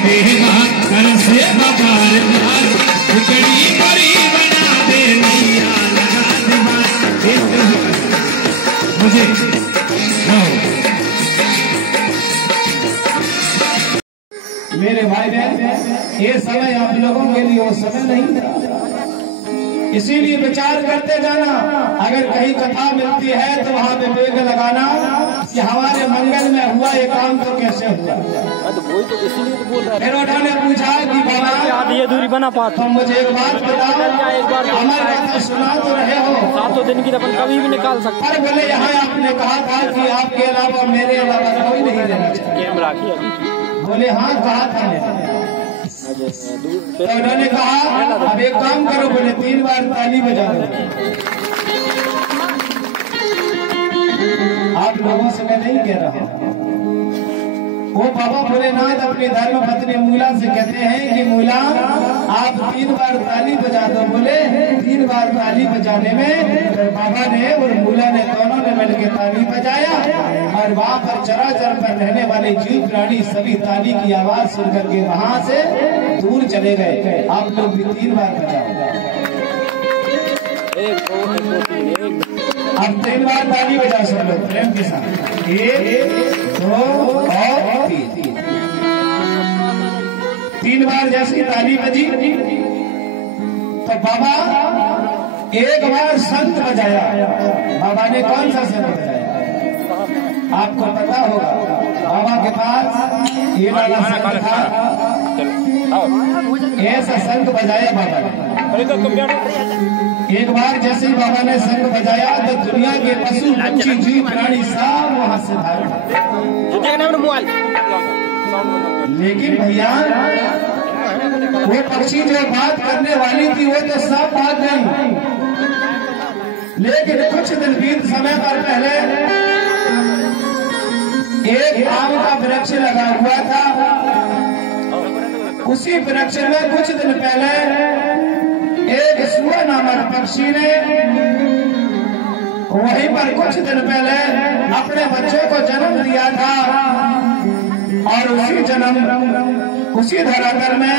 देगा कर से बकार मार टुकड़ी बड़ी बना दे नैया लगा दे मार मुझे मेरे भाई बहन ये समय आप लोगों के लिए वो समय नहीं था, इसीलिए विचार करते जाना। अगर कहीं कथा मिलती है तो वहाँ पे वेग लगाना कि हमारे मंगल में हुआ ये काम तो कैसे हुआ। फिर उन्होंने पूछा कि बाबा आधी अधूरी बना पाता तो मुझे एक बात बताओ, हमारे कथा सुना तो रहे हो, 7 दिन की अपन कभी भी निकाल सकते। पर बोले यहाँ आपने कहा था कि आपके अलावा मेरे अलावा कोई नहीं रहना चाहिए। बोले हाँ कहा था मैंने। तो उन्होंने कहा अब एक काम करो, बोले 3 बार ताली बजा दो। आप लोगों से मैं नहीं कह रहा हूँ, वो बाबा भोलेनाथ अपनी धर्म पत्नी मूला से कहते हैं कि मूला आप 3 बार ताली बजा दो। बोले 3 बार ताली बजाने में तो बाबा ने और मूला ने दोनों ने मिलकर ताली बजाया और वहाँ पर चराचर पर रहने वाले जीव प्राणी सभी ताली की आवाज सुनकर के वहाँ से दूर चले गए। आप लोग भी 3 बार बजाओ। अब 3 बार ताली बजा सब लोग प्रेम के साथ, 1 2 और 3 बार जैसी ताली बजी तो बाबा एक बार शंख बजाया। बाबा ने कौन सा शंख बजाया आपको पता होगा। बाबा के पास ये वाला शंख था, ऐसा शंख बजाया बाबा ने। एक बार जैसे ही बाबा ने शंख बजाया तो दुनिया के पशु पक्षी जीव प्राणी सब वहां से भाग। लेकिन भैया वो पक्षी जो बात करने वाली थी वो तो सब भाग गई। लेकिन कुछ दिन बीत समय पर पहले एक आम का वृक्ष लगा हुआ था, उसी वृक्ष में कुछ दिन पहले एक सुअर नामक पक्षी ने वहीं पर कुछ दिन पहले अपने बच्चों को जन्म दिया था और उसी धरातल में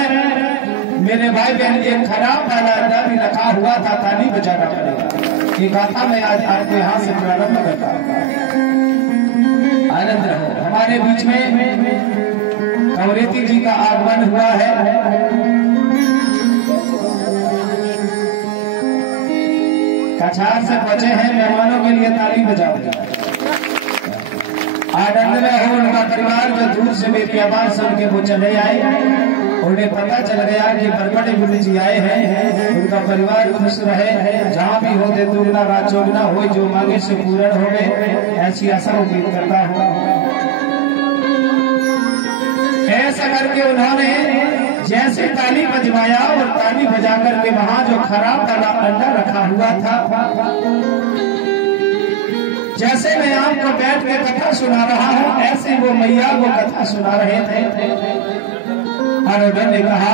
मेरे भाई बहन एक खराब वाला भी रखा हुआ था। ताली बजाना पड़ेगा। ये गाथा मैं आज आपके यहाँ से प्रारंभ करता हूँ। आनंद रहो। हमारे बीच में कवरेती जी का आगमन हुआ है। कछार से बचे हैं मेहमानों के लिए ताली बजाओ। आनंद में हो उनका परिवार जो दूर से मेरी आवाज सुन के वो चले आए। उन्हें पता चल गया कि बरबड़े गुरु जी आए हैं, उनका परिवार खुश रहे। जहाँ भी हो दे दुगना रात चौगुना हो, जो मांगे से पूर्ण हो गए, ऐसी आशा उम्मीद करता हूँ। ऐसा करके उन्होंने जैसे ताली बजवाया और ताली बजा करके वहाँ जो खराब वाला अंडा रखा हुआ था, जैसे मैं आपको बैठ के कथा सुना रहा हूँ ऐसे वो मैया वो कथा सुना रहे थे। और उन्होंने कहा,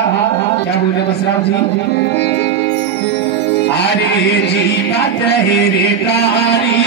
क्या बोले बसराम जी? अरे जी बात रहे रे कारी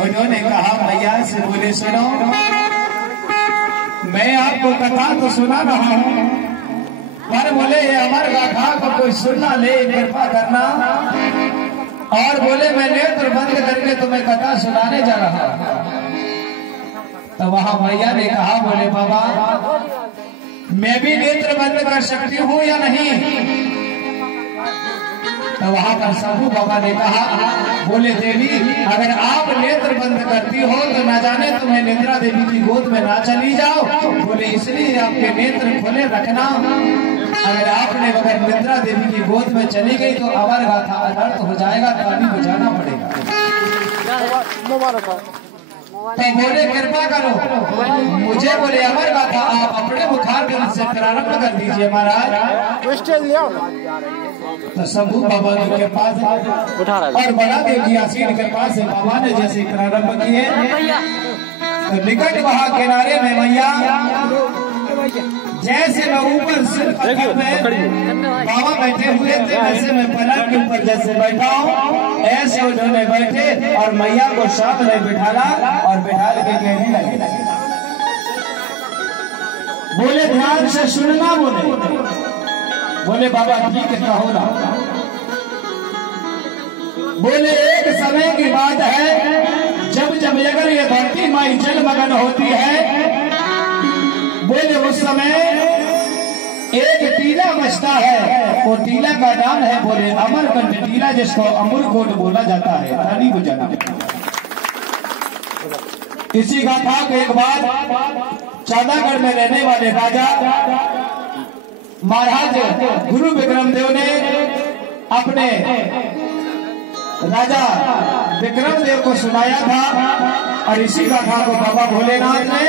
उन्होंने कहा भैया से बोले सुनो, मैं आपको कथा तो सुना रहा हूँ, पर बोले ये अमर गाथा को कोई सुनना ले, कृपा करना। और बोले मैं नेत्र बंद करके तुम्हें कथा सुनाने जा रहा हूँ। तो वहां भैया ने कहा बोले बाबा मैं भी नेत्र बंद कर सकती हूँ या नहीं? तो वहां पर साधु बाबा ने कहा बोले देवी अगर आप नेत्र बंद करती हो तो ना जाने तुम्हें नेत्रा देवी की गोद में ना चली जाओ। बोले इसलिए आपके नेत्र खुले रखना। अगर आपने अगर नेत्रा देवी की गोद में चली गई तो अमर गाथा अनर्थ हो जाएगा, ताली बजाना पड़ेगा। तो बोले कृपा करो मुझे बोले अमर गाथा आप अपने मुखार से प्रारंभ कर दीजिए महाराज। तो शंभू बाबा के पास और बड़ा देवी आसीन के पास बाबा ने जैसे प्रारंभ किए तो निकट वहां किनारे में मैया जैसे मैं ऊपर सिर पत्थर में बाबा बैठे हुए थे वैसे मैं पलंग के ऊपर जैसे बैठा हूँ ऐसे उन्होंने बैठे और मैया को साथ में बिठाला और बिठा के कहने लगे बोले ध्यान से सुनना। बोले बाबा ठीक है कहो ना। बोले एक समय की बात है जब जब अगर ये धरती माई जलमग्न होती है, बोले उस समय एक टीला बचता है, वो टीला का नाम है बोले अमरकंठ टीला, जिसको अमरकोट बोला जाता है। ताली बजाना। इसी गाथा को एक बार चौदागढ़ में रहने वाले राजा महाराज गुरु विक्रमदेव ने अपने राजा विक्रमदेव को सुनाया था और इसी गाथा को बाबा भोलेनाथ ने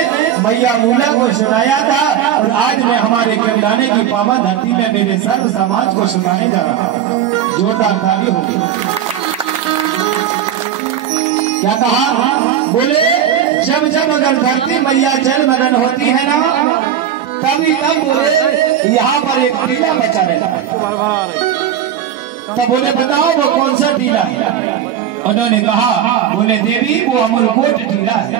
मैया मूला को सुनाया था। और आज मैं हमारे केवलाने की पावन धरती में मेरे सर्व समाज को सुनाने जा रहा हूँ। जोरदार ताली होगी। क्या कहा? बोले जब जब अगर धरती मैया जलमग्न होती है ना तभी तब बोले यहाँ पर एक टीला बचा रहता है। तब बोले बताओ वो कौन सा टीला है? उन्होंने कहा बोले देवी वो अमरकोट टीला है।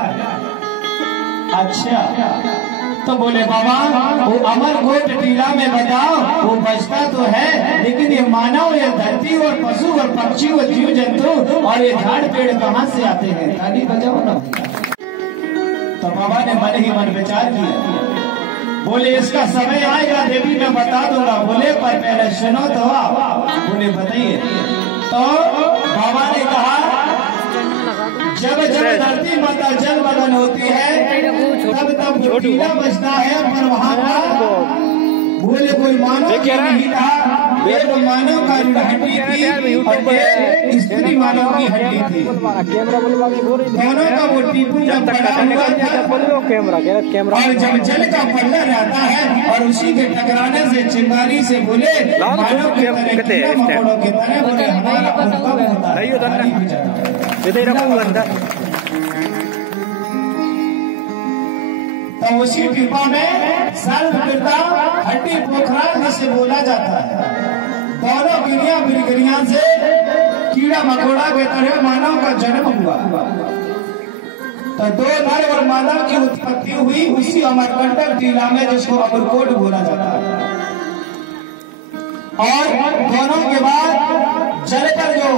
अच्छा तो बोले बाबा वो अमरकोट टीला में बताओ वो बचता तो है, लेकिन ये मानव ये धरती और पशु और पक्षी और जीव जंतु और ये झाड़ पेड़ कहाँ से आते हैं? ताली बजाओ ना। तो बाबा ने मन ही मन विचार किया। बोले इसका समय आएगा देवी मैं बता दूंगा। बोले पर पहले सुनो तो आप। बोले बताइए। तो बाबा ने कहा जब जब धरती माता जलमग्न होती है तब तब टीला बचता है, पर वहाँ पर बोले कोई मानव नहीं था। एक मानव का हड्डी थी और स्त्री मानव की हड्डी थी। दोनों का वो टीपू जब पड़ा हुआ था और जब जल का पल्ला रहता है और उसी के टकराने से चिंगारी से बोले मानव के तरह कीड़ा मकोड़ों के तरह बोले हमारा उद्भव होता है। तो उसी कृपा में सर्वपिता हड्डी पोखरा से बोला जाता है। दोनों गिरिया बिरगिरिया से कीड़ा मकोड़ा के तरह मानव का जन्म हुआ। तो दो नर और मानव की उत्पत्ति हुई उसी अमरकंटक टीला में, जिसको अमरकोट बोला जाता है। और दोनों के बाद जलकर जो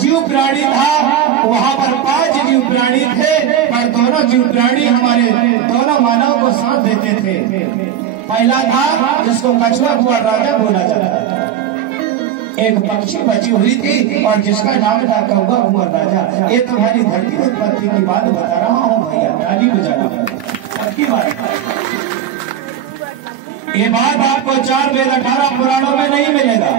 जीव प्राणी था वहां पर 5 जीव प्राणी थे, पर दोनों जीव प्राणी हमारे दोनों मानव को साथ देते थे। पहला था जिसको कछुआ कुंवर राजा बोला जाता था। एक पक्षी बची हुई थी और जिसका नाम था कौवा कुंवर राजा। ये तुम्हारी धरती उत्पत्ति की बात बता रहा हूँ भैया, ताली बजाना की बात। ये बात आपको 4 वेद 18 पुराणों में नहीं मिलेगा।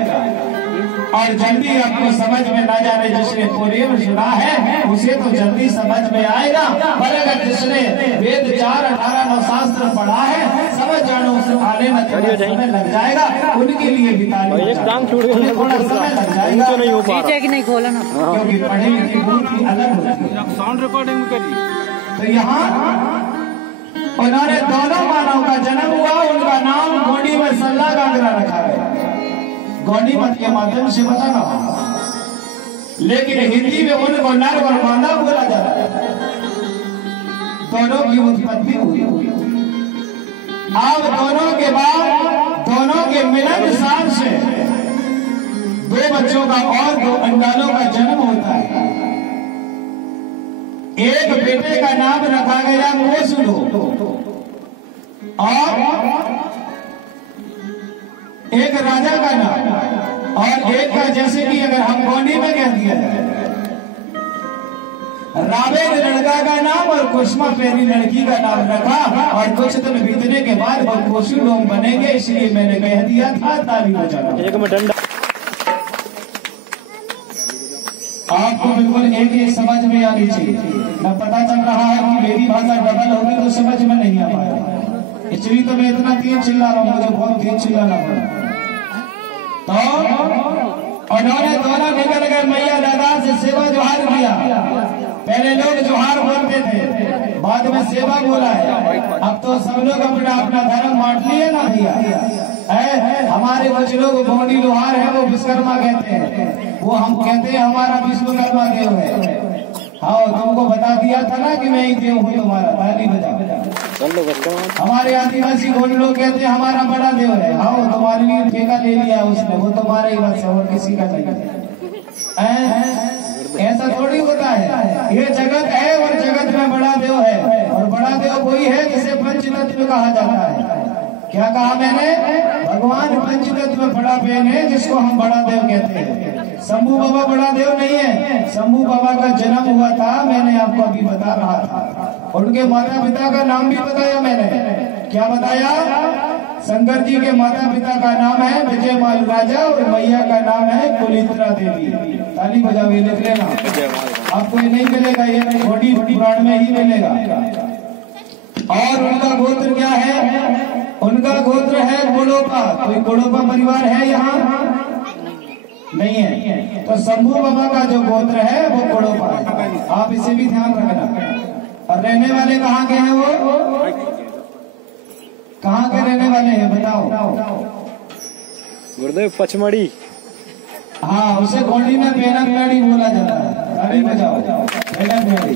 और जल्दी आपको समझ में ना जाने जिसने पूरे में सुना है उसे तो जल्दी समझ में आएगा, पर अगर जिसने वेद 4, 18, 9 शास्त्र पढ़ा है समझ जानो उसे आने में थोड़ा समय लग जाएगा, उनके लिए भी ताली थोड़ा समय लग जाएगा। नहीं हो पा कि नहीं खोला ना, क्योंकि पढ़ी लिखी बहुत ही अलग होती है। साउंड रिकॉर्डिंग भी करिए। तो यहाँ उन्होंने दोनों मानव का जन्म हुआ, उनका नाम गोंडी में सल्ला गागरा रखा गया। गौंडी मत के माध्यम से बता रहा, लेकिन हिंदी में उनको नर और मादा बोला जा रहा है। दोनों की उत्पत्ति हुई। अब दोनों के बाद दोनों के मिलन सार से 2 बच्चों का और 2 अंडालों का जन्म होता है। एक बेटे का नाम रखा गया मोसुलो और एक राजा का नाम, और एक का जैसे कि अगर हम गोंडी में कह दिया जाए रावेद लड़का का नाम और कुसुमा पेरी लड़की का नाम रखा, और कुछ दिन बीतने के बाद वो कोसू लोग बनेंगे, इसलिए मैंने कह दिया था ताली बजाना। एक में डंडा आपको बिल्कुल एक समझ में आनी चाहिए। न पता चल रहा है कि मेरी भाषा डबल होगी तो समझ में नहीं आ पाएगा, इसलिए तो मैं इतना तेज चिल्ला रहा हूँ, मुझे बहुत तेज चिल्लाना पड़ा। तो उन्होंने दोनों निकल गए मैया दादा से सेवा जोहार किया। पहले लोग जोहार बोलते थे, बाद में सेवा बोला है। अब तो सब लोग अपना अपना धर्म बांट लिए ना भैया। हमारे कुछ लोग गोंडी लोहार है वो विश्वकर्मा कहते हैं, वो हम कहते हैं हमारा विश्वकर्मा देव है। हाँ, तुमको बता दिया था ना कि मैं ही देव हूँ तुम्हारा, ताली बजा। हमारे आदिवासी गोंड लोग कहते हैं हमारा बड़ा देव है। हाँ, तुम्हारे लिए ठेका ले लिया उसने, वो तुम्हारे ही बस है और किसी का नहीं है। ऐसा थोड़ी होता है, ये जगत है और जगत में बड़ा देव है, और बड़ा देव कोई है जिसे पंचतत्व कहा जाता है। क्या कहा मैंने? भगवान पंचतत्व में बड़ा बहन है जिसको हम बड़ा देव कहते हैं। शंभू बाबा बड़ा देव नहीं है, शंभू बाबा का जन्म हुआ था, मैंने आपको अभी बता रहा था। उनके माता पिता का नाम भी बताया मैंने। क्या बताया? शंकर जी के माता पिता का नाम है विजय माल राजा और मैया का नाम है कुलित्रा देवी। ताली बजाओ, ये लिख लेना, आपको ये नहीं मिलेगा, ये छोटी पुराण में ही मिलेगा। और उनका गोत्र क्या है? उनका गोत्र है कोड़ोपा। कोई कोड़ोपा परिवार है यहाँ? नहीं है। तो शंभू बाबा का जो गोत्र है वो कोड़ोपा है, आप इसे भी ध्यान रखना। और रहने वाले कहाँ के हैं? वो कहाँ के रहने वाले हैं बताओ? गुरुदेव पचमढ़ी। हाँ, उसे गोंडी में बेनक मेड़ी बोला जाता है। ताली बजाओ, बेनक मेड़ी।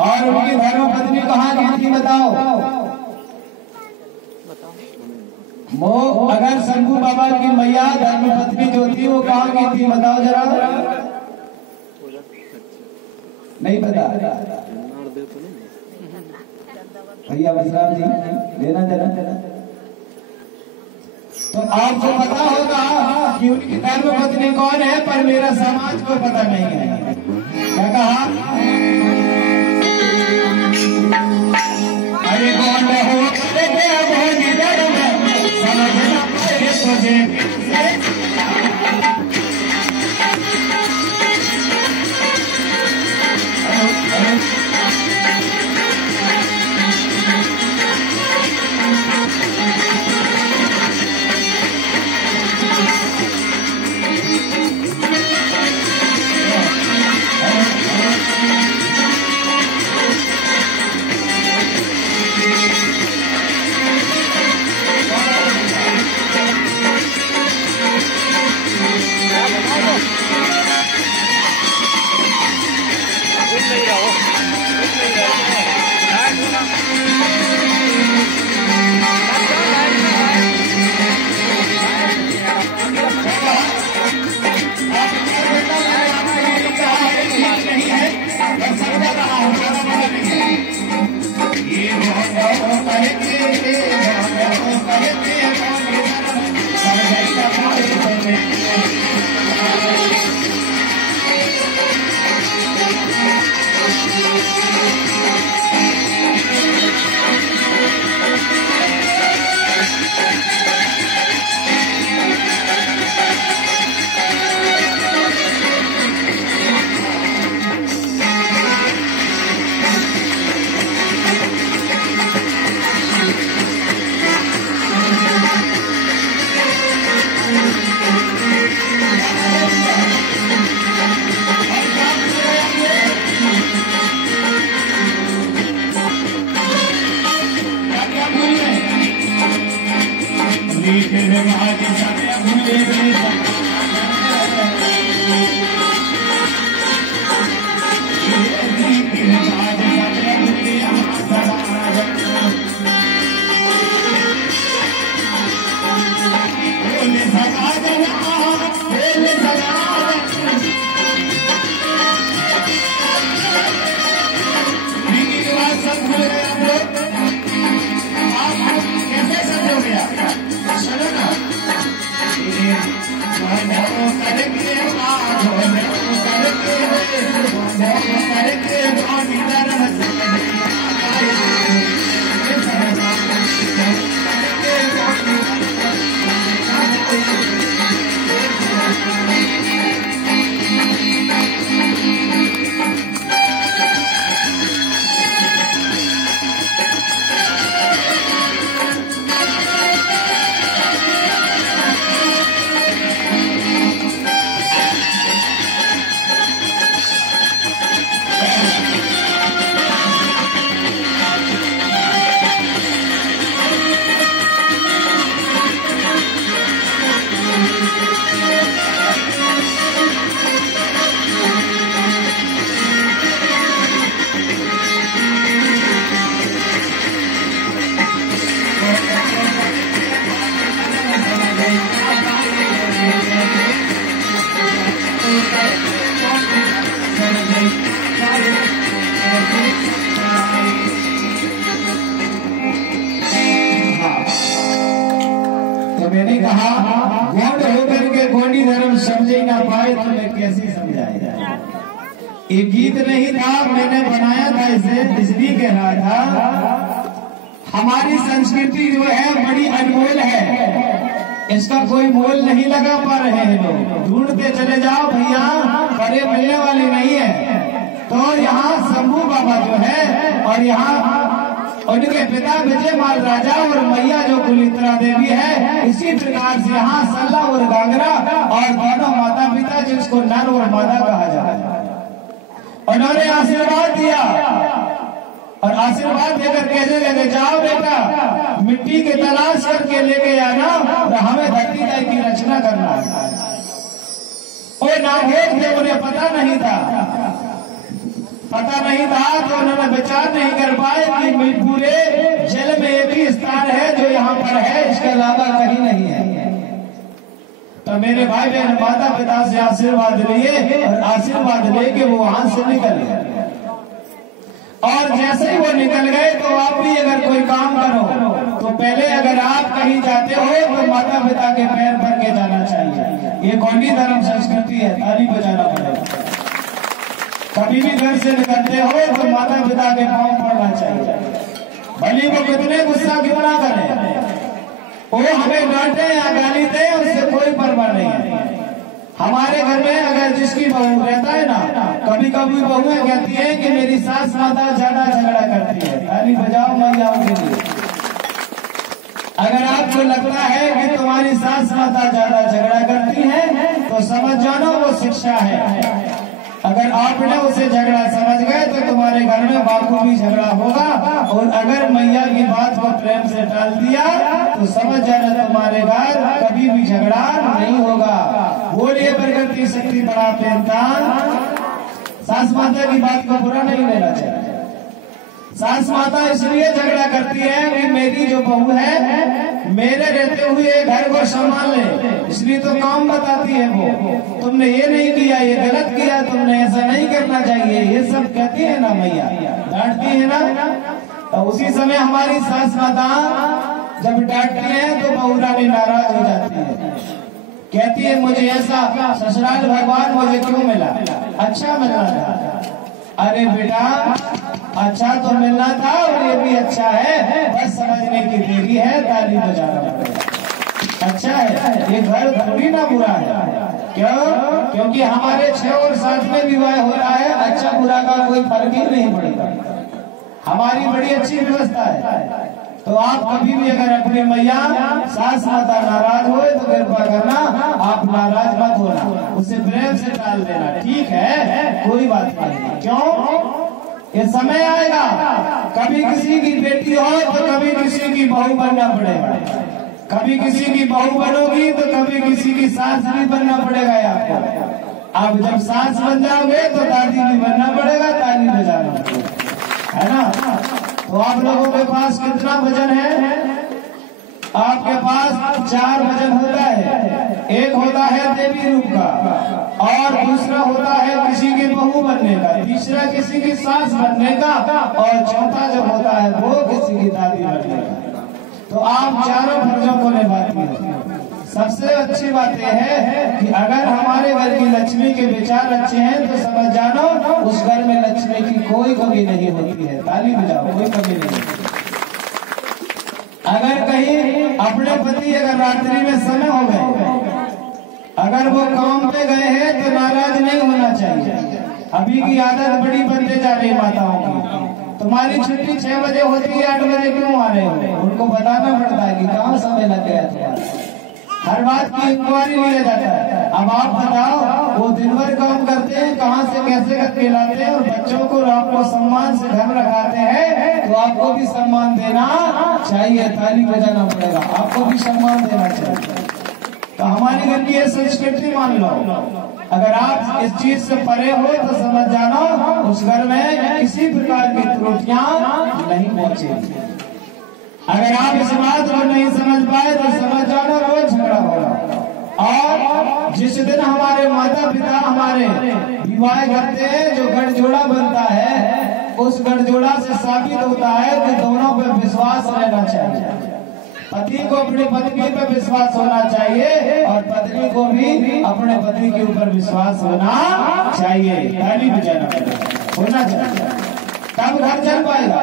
और उनकी धर्म पत्नी कहाँ की थी बताओ? वो अगर शंभू बाबा की मैया धर्म पत्नी जो थी वो कहाँ की थी बताओ जरा? नहीं पता भैया बसराम जी, लेना जरा। तो आपको पता होगा कि उनकी धर्म पत्नी कौन है, पर मेरा समाज को पता नहीं है। क्या कहा? अरे कौन हो तो मैंने कहा गौंड होकर के गौंडी धर्म समझे ना पाए तो मैं कैसे समझाया। ये गीत नहीं था, मैंने बनाया था इसे इसलिए कह रहा था हमारी संस्कृति जो है बड़ी अनमोल है, इसका कोई मोल नहीं लगा पा रहे हैं लोग। ढूंढते चले जाओ भैया, बड़े मिलने वाले नहीं है। तो यहाँ शंभू बाबा जो है और यहाँ उनके पिता विजय माल राजा और मैया जो कुलित्रा देवी है, इसी प्रकार से यहाँ सल्ला और गांगरा और दोनों माता पिता जिसको नर और मादा कहा जाता है, उन्होंने आशीर्वाद दिया और आशीर्वाद देकर कहने लगे जाओ बेटा मिट्टी के तलाश करके लेके आना और हमें धरती की रचना करना है। वो नाभेद थे, उन्हें पता नहीं था तो उन्होंने विचार नहीं कर पाए कि पूरे जल में एक ही स्थान है जो यहाँ पर है, इसके अलावा कहीं नहीं है। तो मेरे भाई बहन माता पिता से आशीर्वाद लिए और आशीर्वाद लेके वो वहां से निकल गए। और जैसे ही वो निकल गए तो आप भी अगर कोई काम करो तो पहले अगर आप कहीं जाते हो तो माता पिता के पैर भर के जाना चाहिए। ये गौंडी धर्म संस्कृति है, ताली बजाना पड़ेगा। कभी भी घर से निकलते हो तो माता पिता के पांव पड़ना चाहिए, भले वो कितने गुस्सा क्यों ना करें, वो हमें डांटे या गाली दे उससे कोई परवाह नहीं है। हमारे घर में अगर जिसकी बहू रहता है ना, कभी कभी बहुएं कहती है कि मेरी सास माता ज्यादा झगड़ा करती है, ताली बजाओ महिलाओं के लिए। अगर आपको लगता है कि तुम्हारी सास माता ज्यादा झगड़ा करती है तो समझ जानो वो शिक्षा है। अगर आपने उसे झगड़ा समझ गए तो तुम्हारे घर में बापू भी झगड़ा होगा, और अगर मैया की बात को प्रेम से टाल दिया तो समझ जाना तुम्हारे घर कभी भी झगड़ा नहीं होगा। बोलिए प्रकृति शक्ति बड़ा प्रेमदान। सास माता की बात को बुरा नहीं लेना चाहिए। सास माता इसलिए झगड़ा करती है कि मेरी जो बहू है मेरे रहते हुए घर को संभाल ले, इसलिए तो काम बताती है वो। तुमने ये नहीं किया, ये गलत किया, तुमने ऐसा नहीं करना चाहिए, ये सब कहती है ना मैया, डांटती है ना। तो उसी समय हमारी सास माता जब डांटती है तो बहू रानी नाराज हो जाती है, कहती है मुझे ऐसा ससुराल भगवान मुझे क्यों मिला, अच्छा मिलना था। अरे बेटा अच्छा तो मिलना था और ये भी अच्छा है, बस समझने की देरी है, ताली बजाना पड़ेगा। अच्छा है, ये घर थोड़ी ना बुरा है। क्यों? क्योंकि हमारे 6 और 7 में विवाह हो रहा है, अच्छा बुरा का कोई फर्क ही नहीं पड़ेगा। हमारी बड़ी अच्छी व्यवस्था है। तो आप कभी भी अगर अपनी मैया सास माता नाराज हो तो कृपा करना आप नाराज मत होना, उसे प्रेम से टाल देना, ठीक है कोई बात नहीं। क्यों? ये समय आएगा कभी किसी की बेटी हो तो कभी किसी की बहू बनना पड़ेगा। कभी किसी की बहू बनोगी तो कभी किसी की सास भी बनना पड़ेगा आपको। अब जब सास बन जाओगे तो दादी भी बनना पड़ेगा, ताली बजाना पड़ेगा, है ना। तो आप लोगों के पास कितना वजन है? आपके पास 4 वजन होता है। एक होता है देवी रूप का, और दूसरा होता है किसी की बहू बनने का, तीसरा किसी की सास बनने का, और चौथा जो होता है वो किसी की दादी बनने का। तो आप चारों फर्जों को निभाती हो। सबसे अच्छी बात यह है कि अगर हमारे घर की लक्ष्मी के विचार अच्छे हैं तो समझ जानो उस घर में लक्ष्मी की कोई कमी नहीं होती है। ताली बजाओ, कोई कमी नहीं होती। अगर कहीं अपने पति अगर रात्रि में समय हो गए, अगर वो काम पे गए हैं तो नाराज नहीं होना चाहिए। अभी की आदत बड़ी बनते जा रही माताओं की। तुम्हारी छुट्टी 6 बजे होती है, 8 बजे क्यों आ रहे हो? उनको बताना पड़ता है कि कहाँ समय लग गया तुम्हारा। हर बात की इंक्वायरी लिया जाता है। अब आप बताओ, वो दिन भर काम करते हैं, कहाँ से कैसे करके लाते हैं, और बच्चों को आपको सम्मान से घर रखाते हैं, तो आपको भी सम्मान देना चाहिए। ताली बजाना पड़ेगा, आपको भी सम्मान देना चाहिए। तो हमारी घर की ये संस्कृति मान लो। अगर आप इस चीज से परे हो तो समझ जाना उस घर में किसी प्रकार की त्रुटियां नहीं पहुंचेगी। अगर आप इस बात को नहीं समझ पाए तो समझ जाना रोज झगड़ा होगा। और जिस दिन हमारे माता पिता हमारे विवाह करते हैं, जो गठजोड़ा बनता है, उस गठजोड़ा से साबित होता है कि दोनों पे विश्वास रहना चाहिए। पति को अपनी पत्नी पर विश्वास होना चाहिए और पत्नी को भी अपने पति के ऊपर विश्वास होना चाहिए। ताली बजाना होना चाहिए, तब घर चल पाएगा।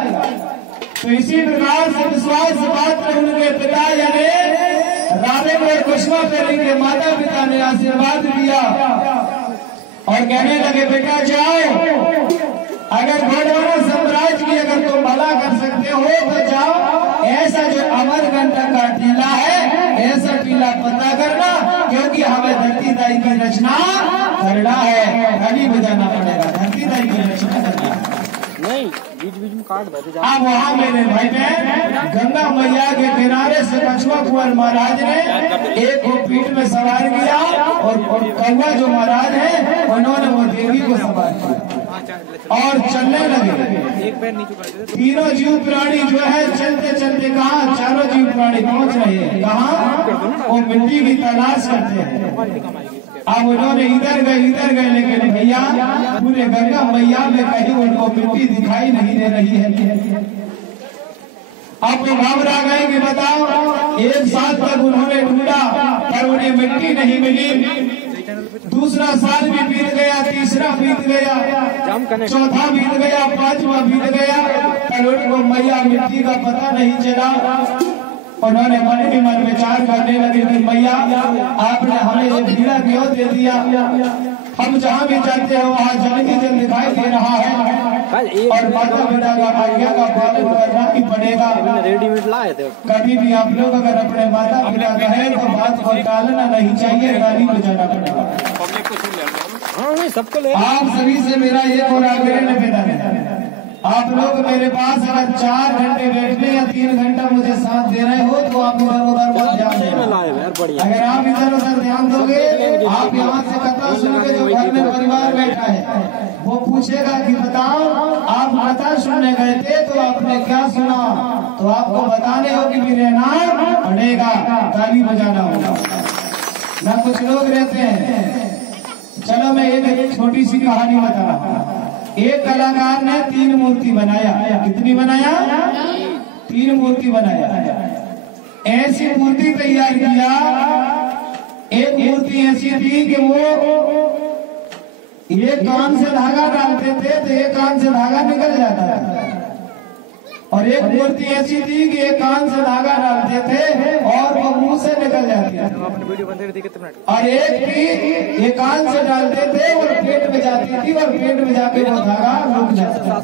तो इसी प्रकार से विश्वास पात्र उनके पिता यानी राधे और कुष्मा प्रेमी के माता पिता ने आशीर्वाद दिया और कहने लगे, बेटा जाओ, अगर घोड़वाना साम्राज्य की अगर तुम भला कर सकते हो तो जाओ, ऐसा जो अमरकंटक का टीला है ऐसा टीला पता करना, क्योंकि हमें धरती दाई की रचना करना है। ताली बजाना पड़ेगा, धरती दाई की रचना करना है। नहीं, बीच बीच में काट दो। अब वहाँ मेरे भाई बहन गंगा मैया के किनारे से कछुआ कुंवर महाराज ने एक को पीठ में सवार किया और कौवा जो महाराज है उन्होंने वो देवी को सवार किया और चलने लगे। एक पैर नीचे कर दे। तीनों जीव प्राणी जो है चलते चलते कहाँ, चारों जीव प्राणी पहुँच रहे हैं कहाँ, वो मिट्टी की तलाश करते हैं। अब उन्होंने इधर गए, लेकिन भैया पूरे गंगा मैया में कहीं उनको मिट्टी दिखाई नहीं दे रही है। अब तो घबरा गए कि बताओ, 1 साल तक उन्होंने ढूंढा पर उन्हें मिट्टी नहीं मिली। दूसरा साल भी बीत गया, तीसरा बीत गया, चौथा बीत गया, 5वां बीत गया, पर उनको मैया मिट्टी का पता नहीं चला। उन्होंने मन ही मन विचार करने लगे कि मैया आपने हमें ये ढीला क्यों दे दिया, हम जहाँ भी जाते हैं वहाँ जल ही जल दिखाई दे रहा है और माता पिता का आज्ञा का पालन करना ही पड़ेगा। रेडीमेड लाए थे। कभी भी आप लोग अगर अपने माता पिता कहे तो बात को टालना नहीं चाहिए, ताली बजाना पड़ेगा। हाँ, सबको ले। आप सभी से मेरा एक और आग्रह निवेदन है, आप लोग मेरे पास अगर 4 घंटे बैठने या 3 घंटा मुझे साथ दे रहे हो तो आप इधर उधर मत ध्यान देना। अगर आप इधर उधर ध्यान दोगे, आप यहाँ से कथा सुन के जो घर में परिवार बैठा है वो पूछेगा कि बताओ आप कथा सुनने गए थे तो आपने क्या सुना, तो आपको बताने हो कि भी रहना पड़ेगा, ताली बजाना होगा ना। कुछ लोग रहते हैं, चलो मैं एक छोटी सी कहानी बता रहा हूँ। एक कलाकार ने 3 मूर्ति बनाया। कितनी बनाया? 3 मूर्ति बनाया। ऐसी मूर्ति तैयार किया, एक मूर्ति ऐसी थी कि वो एक कान से धागा डालते थे तो एक कान से धागा निकल जाता था, और एक मूर्ति ऐसी थी कि एक कान से धागा डालते थे और वो मुंह से निकल जाती थी, और एक भी एक कान से डालते थे और पेट में जाती थी और पेट में जाके वो धागा रुक जाता था।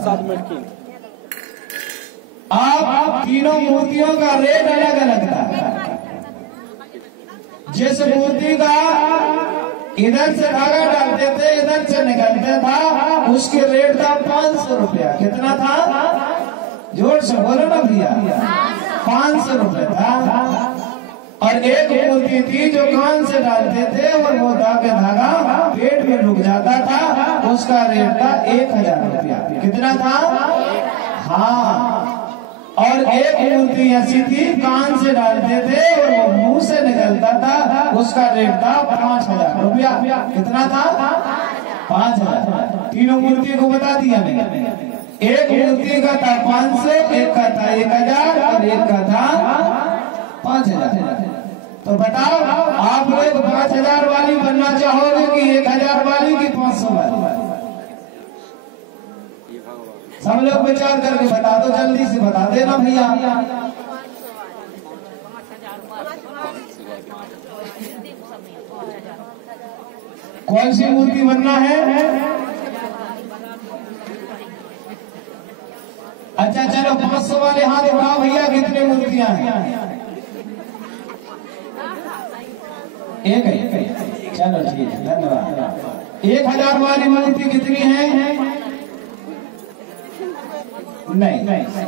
आप तीनों मूर्तियों का रेट अलग अलग था। जिस मूर्ति का इधर से धागा डालते थे इधर से निकलते था, उसके रेट था 500 रुपया। कितना था? जोर से बोलो ना भैया, 500 रुपये था। और एक मूर्ति थी जो कान से डालते थे और वो धागा पेट में रुक जाता था, उसका रेट था 1000 रुपया। कितना था? हाँ। और एक मूर्ति ऐसी थी कान से डालते थे और वो मुंह से निकलता था, उसका रेट था 5000 रुपया। कितना था? 5000। तीनों मूर्ति को बता दिया मैंने। एक मूर्ति का था 500, एक का था 1000 और एक का था 5000। तो बताओ आप लोग 5000 वाली बनना चाहोगे कि 1000 वाली की 500 वाली? सब लोग विचार करके बता दो, जल्दी से बता देना भैया। कौन सी मूर्ति बनना है? अच्छा चलो 500 वाले हाथ उठाओ भैया। कितने मूर्तियां हैं? एक है। चलो ठीक है, धन्यवाद। 1000 वाली मूर्ति कितनी है? नहीं।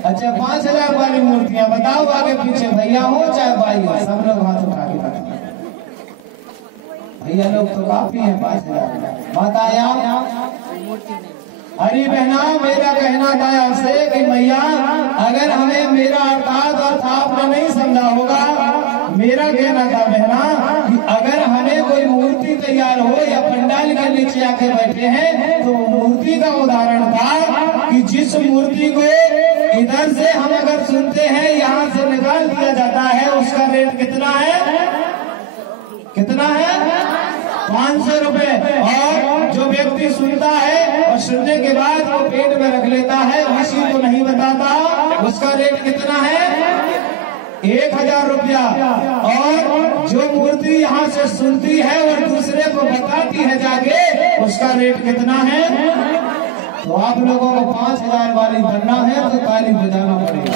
अच्छा 5000 वाली मूर्तियां बताओ, आगे पीछे भैया हो चाहे भाई हो, सब लोग हाथ उठा के बताओ। भैया लोग तो काफी है 5000। बताया अरे बहना, मेरा कहना था आपसे कि भैया अगर हमें मेरा अर्थ आपने नहीं समझा होगा। मेरा कहना था बहना कि अगर हमें कोई मूर्ति तैयार हो या पंडाल के नीचे आके बैठे हैं तो मूर्ति का उदाहरण था कि जिस मूर्ति को इधर से हम अगर सुनते हैं यहाँ से निकाल दिया जाता है, उसका रेट कितना है? कितना है? 500 रुपए। और जो व्यक्ति सुनता है और सुनने के बाद वो पेट में रख लेता है, उसी को नहीं बताता, उसका रेट कितना है? 1000 रुपया। और जो मूर्ति यहाँ से सुनती है और दूसरे को बताती है जाके, उसका रेट कितना है? तो आप लोगों को 5000 वाली बनना है तो ताली बजाना पड़ेगा,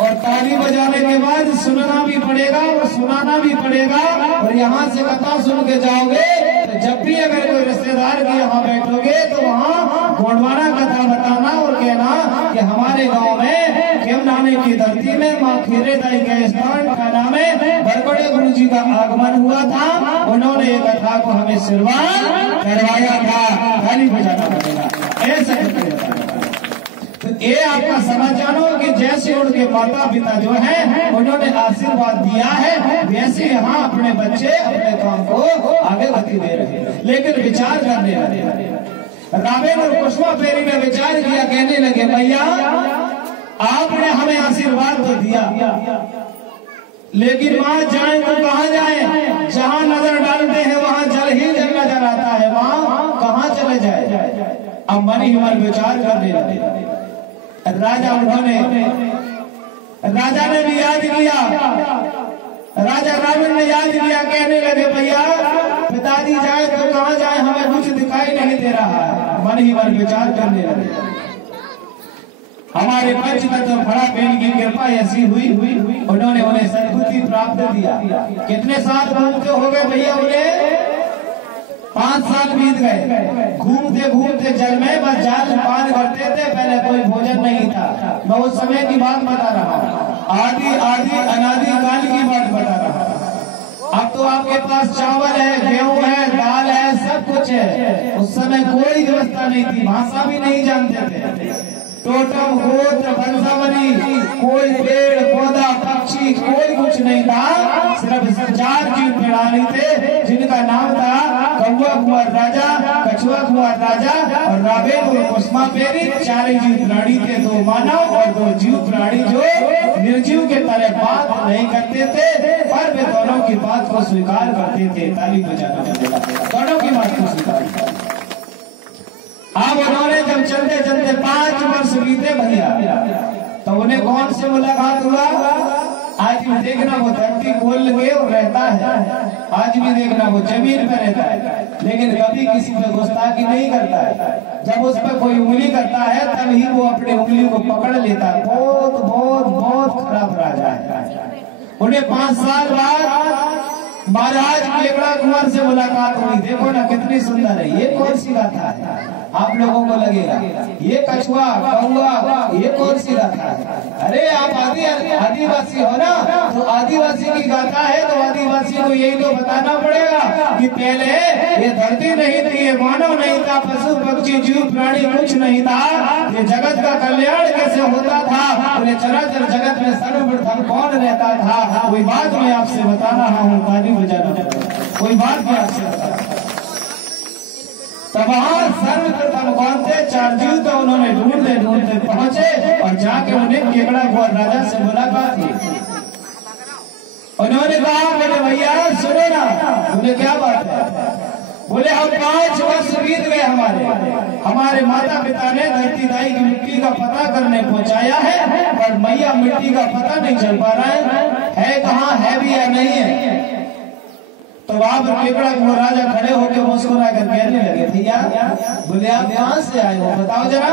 और ताली बजाने के बाद सुनना भी पड़ेगा और सुनाना भी पड़ेगा। और यहाँ से कथा सुन के जाओगे तो जब भी अगर कोई रिश्तेदार के यहाँ बैठोगे तो वहाँ गोंडवाना कथा बताना और कहना कि हमारे गांव में खेमनाने की धरती में माँ खीरेदाई के स्थान खाना में बड़बड़े गुरु जी का आगमन हुआ था। उन्होंने ये कथा को हमें शुरुआत करवाया था। ताली बजाना पड़ेगा, ऐसा। तो ये आपका समझ जानो कि जैसे उनके माता पिता जो हैं उन्होंने आशीर्वाद दिया है, वैसे यहाँ अपने बच्चे अपने काम को आगे गति दे रहे हैं। लेकिन विचार करने लगे, रावेन और कुसुमा पेरी ने विचार किया, कहने लगे भैया आपने हमें आशीर्वाद तो दिया, लेकिन वहाँ जाए तो कहाँ जाए? जहाँ नजर डालते हैं वहाँ जल ही जल नजर आता है, वहाँ कहाँ चले जाए? अब मन ही मन विचार करने लगे। राजा ने भी याद किया, राजा रावण ने याद किया, कहने लगे भैया पिताजी जाए तो कहाँ जाए, हमें कुछ दिखाई नहीं दे रहा है। मन ही मन विचार करने लगे। हमारे पंचतत्व बड़ा बेल की कृपा ऐसी हुई, उन्होंने उन्हें सद्बुद्धि प्राप्त दिया। कितने साल घूमते हो गए भैया? उन्हें 5 साल बीत गए। घूमते घूमते जल में बस जाल पार करते थे। पहले कोई भोजन नहीं था। मैं उस समय की बात बता रहा हूँ, आदि अनादि काल की बात बता रहा हूँ। अब तो आपके पास चावल है, गेहूं है, दाल है, सब कुछ है। उस समय कोई व्यवस्था नहीं थी, भाषा भी नहीं जानते थे। टोटम गोत्र वंशावली, कोई पेड़ पौधा पक्षी कोई कुछ नहीं था। सिर्फ 4 जीव प्राणी थे जिनका नाम था कौवा कुंवर राजा, कछुआ कुंवर राजा और रावेन और कुसुमा पेरी। 4 जीव प्राणी थे, 2 मानव और 2 जीव प्राणी जो निर्जीव के तरह बात नहीं करते थे, पर वे दोनों की बात को स्वीकार करते थे। ताली बजाना पड़ेगा, दोनों की बात को स्वीकार। अब उन्होंने जब चलते चलते 5 वर्ष बीते भैया, तो उन्हें कौन से मुलाकात हुआ? आज भी देखना वो धरती गोल के और रहता है, आज भी देखना वो जमीन पर रहता है, लेकिन कभी किसी पे गुस्ताखी नहीं करता है। जब उस पर कोई उंगली करता है तब ही वो अपनी उंगली को पकड़ लेता है। बहुत बहुत बहुत खराब राजा है। उन्हें 5 साल बाद महाराज केवड़ा कुंवर से मुलाकात हुई। देखो ना कितनी सुंदर है। ये कौन सी गाथा है? आप लोगों को लगेगा ये कछुआ कौवा ये कौन सी गाथा है? अरे आप आदिवासी हो ना, तो आदिवासी की गाथा है तो आदिवासी को यही तो बताना पड़ेगा कि पहले ये धरती नहीं थी, ये मानव नहीं था, पशु पक्षी जीव प्राणी कुछ नहीं था, ये जगत का कल्याण कैसे होता था, बोले चराचर जगत में सर्वप्रथम कौन रहता था, कोई बात मैं आपसे बता रहा हूँ, ताली बजाना कोई बात मैं आपसे बता रहा हूँ। तब वहां सर्वप्रथम कौन थे? 4 जीव तो उन्होंने ढूंढते ढूंढते पहुंचे और जाके उन्हें केकड़ा कुंवर राजा से मुलाकात की। उन्होंने कहा बोले भैया सुनो ना, बोले क्या बात है? बोले हम 5 वर्ष बीत गए, हमारे माता पिता ने धरती दाई की मिट्टी का पता करने पहुंचाया है, पर मैया मिट्टी का पता नहीं चल पा रहा है कहाँ है भी या नहीं है। तो वहां पर केकड़ा कुंवर राजा खड़े होकर मुस्कुरा कर कहने लगे भैया, बोले आप यहाँ से आए हो बताओ जरा।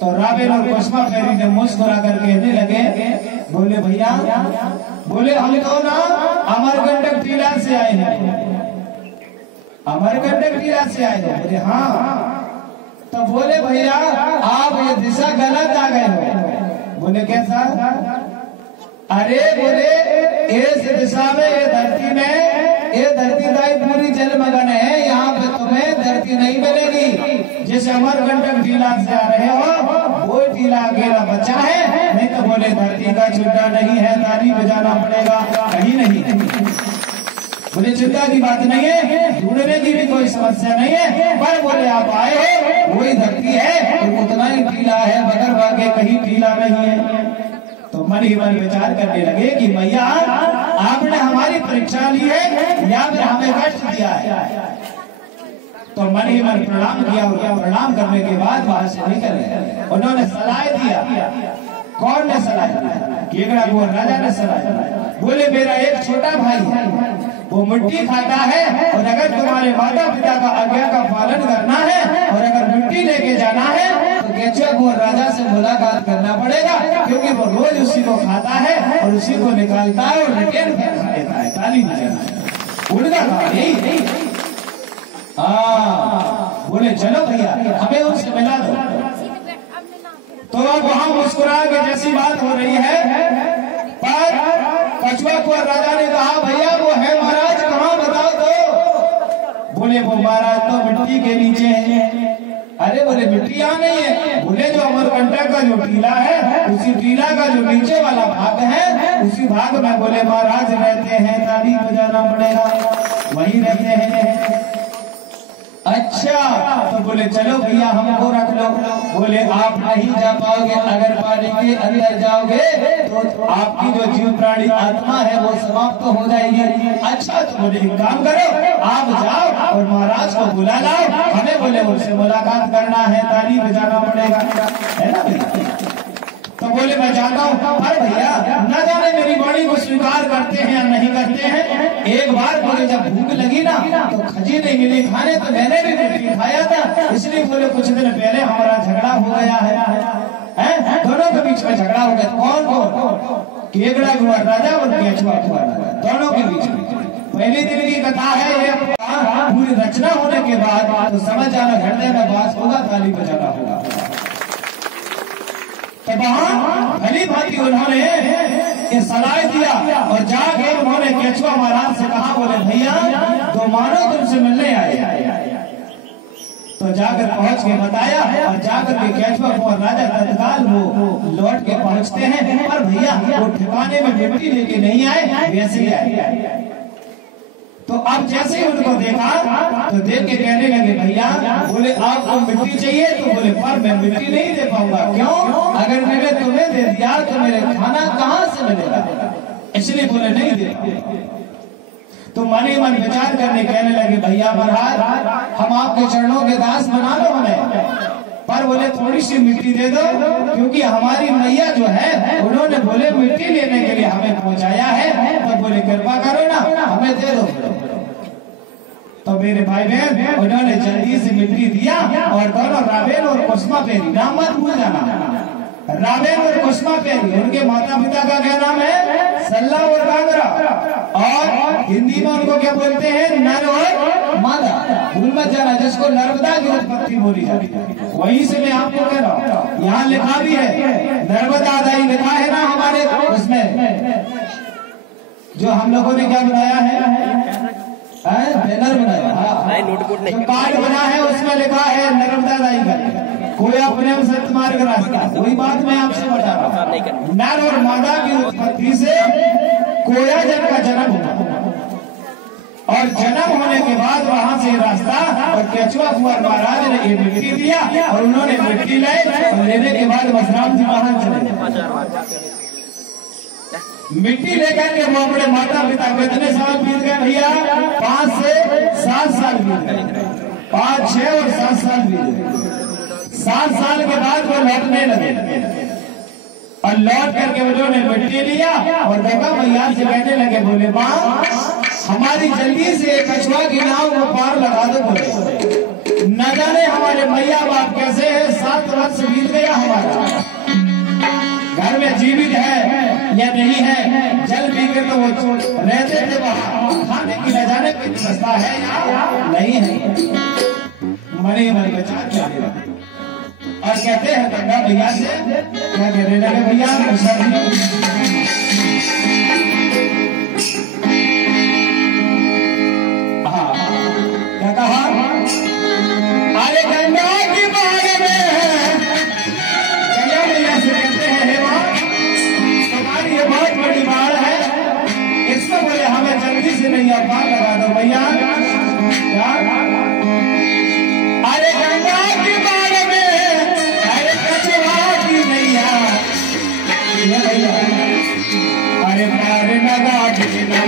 तो रावेल और कुसुमा फेरी ने मुस्कुरा कर कहने लगे, बोले भैया, बोले हम तो ना अमरकंटक टीला से आए हैं। अमरकंटक टीला से आए हैं? बोले हाँ। तो बोले भैया आप ये दिशा गलत आ गए हो। बोले कैसा? अरे बोले इस दिशा में ये धरती दाई पूरी जलमग्न है, यहाँ पे तुम्हें धरती नहीं मिलेगी। जिस अमरकंटक टीला से आ रहे हो वो टीला अकेला बचा है, नहीं तो बोले धरती का चिंता नहीं है, ताली बजाना पड़ेगा। कहीं नहीं, बोले चिंता की बात नहीं है, ढूंढने की भी कोई समस्या नहीं है, पर बोले आप आए हो वही धरती है, तो उतना ही टीला है, बगैर भागे कहीं टीला नहीं है। तो मन ही मन विचार करने लगे कि मैया आपने हमारी परीक्षा ली है या फिर हमें कष्ट दिया है। तो मन ही मन प्रणाम किया और प्रणाम करने के बाद वहां से निकल गए। उन्होंने सलाह दिया। कौन ने सलाह दिया? केकड़ा कुंवर राजा ने सलाह दिया। बोले मेरा एक छोटा भाई है, वो मिट्टी खाता है, और अगर तुम्हारे माता पिता का आज्ञा का पालन करना है और अगर मिट्टी लेके जाना है तो केकड़ा कुंवर राजा से मुलाकात करना पड़ेगा, क्योंकि वो रोज उसी को खाता है और उसी को निकालता है और रिटेन खा लेता है। ताली बजाना उनका हाँ। बोले चलो भैया हमें उनसे मिला दो। तो अब वहां मुस्कुरा के जैसी बात हो रही है, पर कछुआ कुंवर राजा ने कहा भैया वो है महाराज, कहाँ बताओ तो। बोले वो महाराज तो मिट्टी के नीचे है। अरे बोले मिट्टी यहाँ नहीं है। बोले जो अमरकंटक का जो टीला है, उसी टीला का जो नीचे वाला भाग है, उसी भाग में बोले महाराज रहते हैं, ताली बजाना पड़ेगा, वही रहते हैं। अच्छा, तो बोले चलो भैया हमको रख लो। बोले आप नहीं जा पाओगे, अगर पानी के अंदर जाओगे तो आपकी जो जीव प्राणी आत्मा है वो समाप्त तो हो जाएगी। अच्छा, तो बोले एक काम करो, आप जाओ और महाराज को बुला लाओ, हमें बोले उनसे मुलाकात करना है, ताली बजाना पड़ेगा, है ना भैया। तो बोले मैं जाता हूँ, पर भैया न जाने मेरी वाणी को स्वीकार करते हैं या नहीं करते हैं। एक बार मुझे जब भूख लगी ना तो खजी नहीं मिली खाने, तो मैंने भी मिट्टी खाया था, इसलिए बोले कुछ दिन पहले हमारा झगड़ा हो गया है। दोनों के बीच में झगड़ा हो गया। कौन कौन? केकड़ा कुंवर राजा और केचुआ कुंवर राजा, दोनों के बीच में। पहले दिन की कथा है ये, पूरी रचना होने के बाद तो समझ जाना हृदय में बात होगा, ताली बजाना होगा। तो वहां भली भांति उन्होंने ये सलाह दिया और जाके उन्होंने केचुआ महाराज से कहा, बोले भैया तो मानो तुमसे मिलने आए। तो जाकर पहुंच के बताया और जाकर के केचुआ कुंवर राजा तत्काल वो लौट के पहुंचते हैं, पर भैया वो ठिकाने में मिट्टी लेके नहीं आए, वैसे ही आए। तो अब जैसे ही उनको देखा तो देख के कहने लगे भैया, बोले आपको मिट्टी चाहिए? तो बोले पर मैं मिट्टी नहीं दे पाऊंगा। क्यों? अगर मैंने तुम्हें दे दिया तो मेरे खाना कहाँ से मिलेगा, इसलिए बोले नहीं दे। तो मन ही मन विचार करने कहने लगे भैया महाराज हम आपके चरणों के दास बना लो हमें, पर बोले थोड़ी सी मिट्टी दे दो, क्योंकि हमारी मैया जो है उन्होंने बोले मिट्टी लेने के लिए हमें पहुंचाया है, तो बोले कृपा करो ना हमें दे दो। तो मेरे भाई बहन उन्होंने जल्दी से मिट्टी दिया और दोनों रावेल और कुसुमा फेरी, नाम मत भूल जाना, रामेन और कुसुमा प्यारी, उनके माता पिता का क्या नाम है? सल्ला और कांगरा। और हिंदी में उनको क्या बोलते हैं? नर और मादा। भूल मत जाना, जिसको नर्मदा की उत्पत्ति बोली जाती है, वहीं से मैं आपको कह रहा हूँ। यहाँ लिखा भी है नर्मदा दाई, लिखा है ना हमारे उसमें, जो हम लोगों ने क्या बनाया है, बैनर बनाया, हाँ नोटबुक नहीं, कार्ड बना है, उसमें लिखा है नर्मदा दाई का। कोई अपने सत्य मार्ग रास्ता, वही बात मैं आपसे बता रहा हूँ। नर और मादा की उत्पत्ति से कोया जन का जन्म हुआ, और जन्म होने के बाद वहां से रास्ता, और केचुआ कुंवर महाराज ने ये मिट्टी दिया, और उन्होंने मिट्टी लाई, और लेने के बाद वसराम जी वहां चले। मिट्टी लेकर के वो अपने माता पिता को, इतने साल बीत गए भैया, 5 से 7 साल बीत गए, 5, 6 और 7 साल बीत गए। 7 साल के बाद वो लौटने लगे, और लौट करके उन्होंने मिट्टी लिया और देखा मैया से कहने लगे, बोले माँ हमारी जल्दी से कछुआ की नाव को पार लगा दो। बोले न जाने हमारे मैया बाप कैसे है, 7 वर्ष बीत गया हमारा, घर में जीवित है या नहीं है, जल पी के तो वो रहते थे वहां, खाने की न जाने कोई व्यवस्था है या नहीं है, मरे मर बेचार क्या दे। और कहते हैं गंगा भैया से, क्या कहने लगे भैया, हाँ क्या कहा, अरे गंगा की बाढ़ में, गंगा भैया से कहते हैं हे माँ तुम्हारी ये बहुत बड़ी बाढ़ है, इसमें बोले हमें जल्दी से नहीं पार लगा दो भैया। क्या, अरे गंगा की बाढ़ में, अरे कछुआ की नैया, भैया अरे पार लगा देना,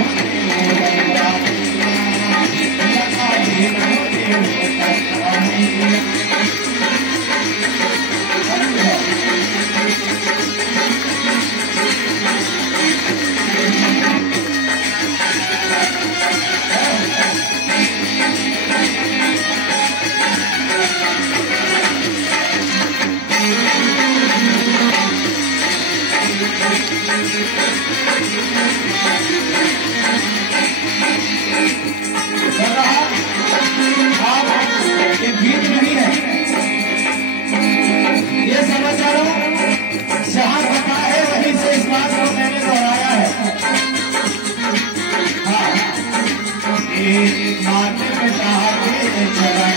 ये गीत नहीं है, ये समाचारों जहां कथा है वहीं से इस बात को मैंने दोहराया है। हाँ, माते पिता के चरण,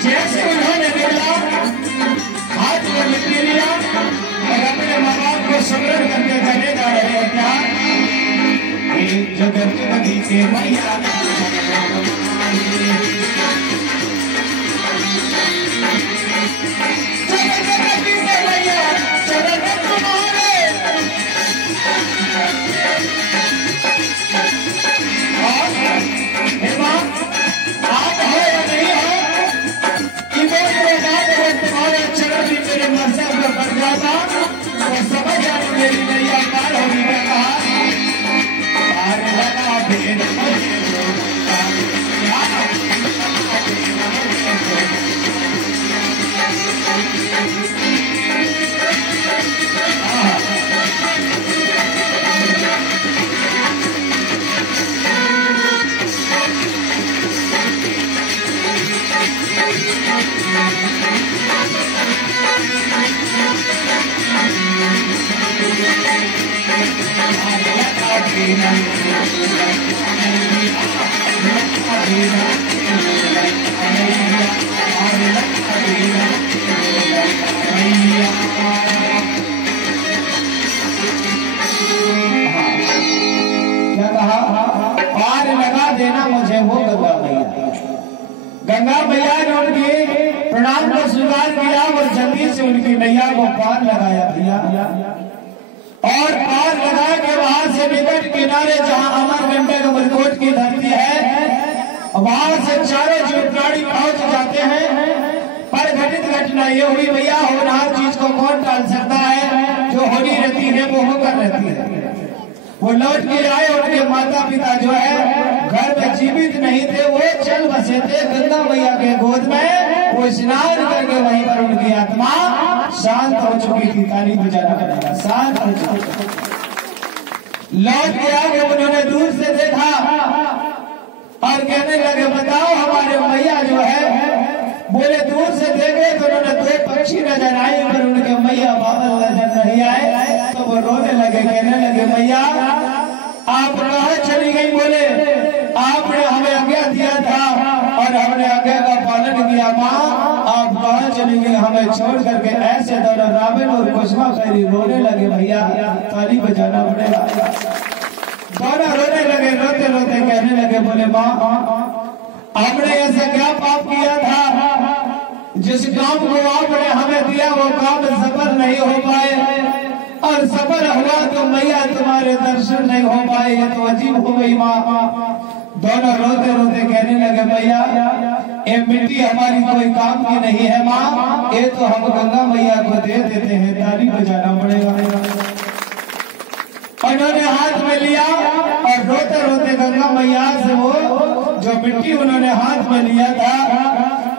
जैसे उन्होंने बोला हाथ में मिट्टी लिया और अपने माँ बाप को सुमरन करके चले जा रहे हैं। क्या जगत नदी के मैया आप हो या नहीं हो, तुम्हारे चरण भी मेरे मरसब में पड़ जाता तो समझ जाने मेरी नैया पार होगी। क्या कहा पार लगा देना मुझे गंगा मैया ने उनके प्रणाम को स्वीकार किया और जल्दी से उनकी नैया को पार लगाया भैया और पार लगा के वहां से निकट किनारे जहां अमरकंटक अमरकोट की धरती है वहां से चारों जीव प्राणी पहुंच जाते हैं। पर घटित घटना ये हुई भैया, होनहार चीज को कौन टाल सकता है, जो होनी रहती है वो होकर रहती है। वो लौट के आए, उनके माता पिता जो है घर में जीवित नहीं थे, वो चल बसे थे गंगा मैया के गोद में। वो स्नान करके वहीं पर उनकी आत्मा शांत हो चुकी थी। ताली बजाना पड़ेगा, शांत हो चुकी। लौट के आगे उन्होंने दूर से देखा और कहने लगे बताओ हमारे मैया जो है, बोले दूर से देखे तो उन्होंने दो पक्षी नजर आए पर उनके मैया बादल नजर नहीं आए। तो वो रोने लगे, कहने लगे मैया आप कहाँ चली गई? बोले आपने हमें आज्ञा दिया था और हमने आज्ञा का पालन किया। माँ आप कहाँ चली गई हमें छोड़ करके? ऐसे दोनों रावण और कुसुमा खैरी रोने लगे। भैया ताली बजाना पड़ेगा। दोनों रोने लगे, रोते रोते कहने लगे बोले माँ हमने ऐसा क्या पाप किया था जिस काम को आपने हमें दिया वो काम सफल नहीं हो पाए, और सफल हुआ तो मैया तुम्हारे दर्शन नहीं हो पाए। ये तो अजीब हो गई माँ। दोनों रोते रोते कहने लगे मैया ये मिट्टी हमारी कोई काम की नहीं है माँ, ये तो हम गंगा मैया को दे देते हैं। ताली बजाना पड़ेगा। उन्होंने हाथ में लिया और रोते रोते गंगा मैया से वो जो मिट्टी उन्होंने हाथ में लिया था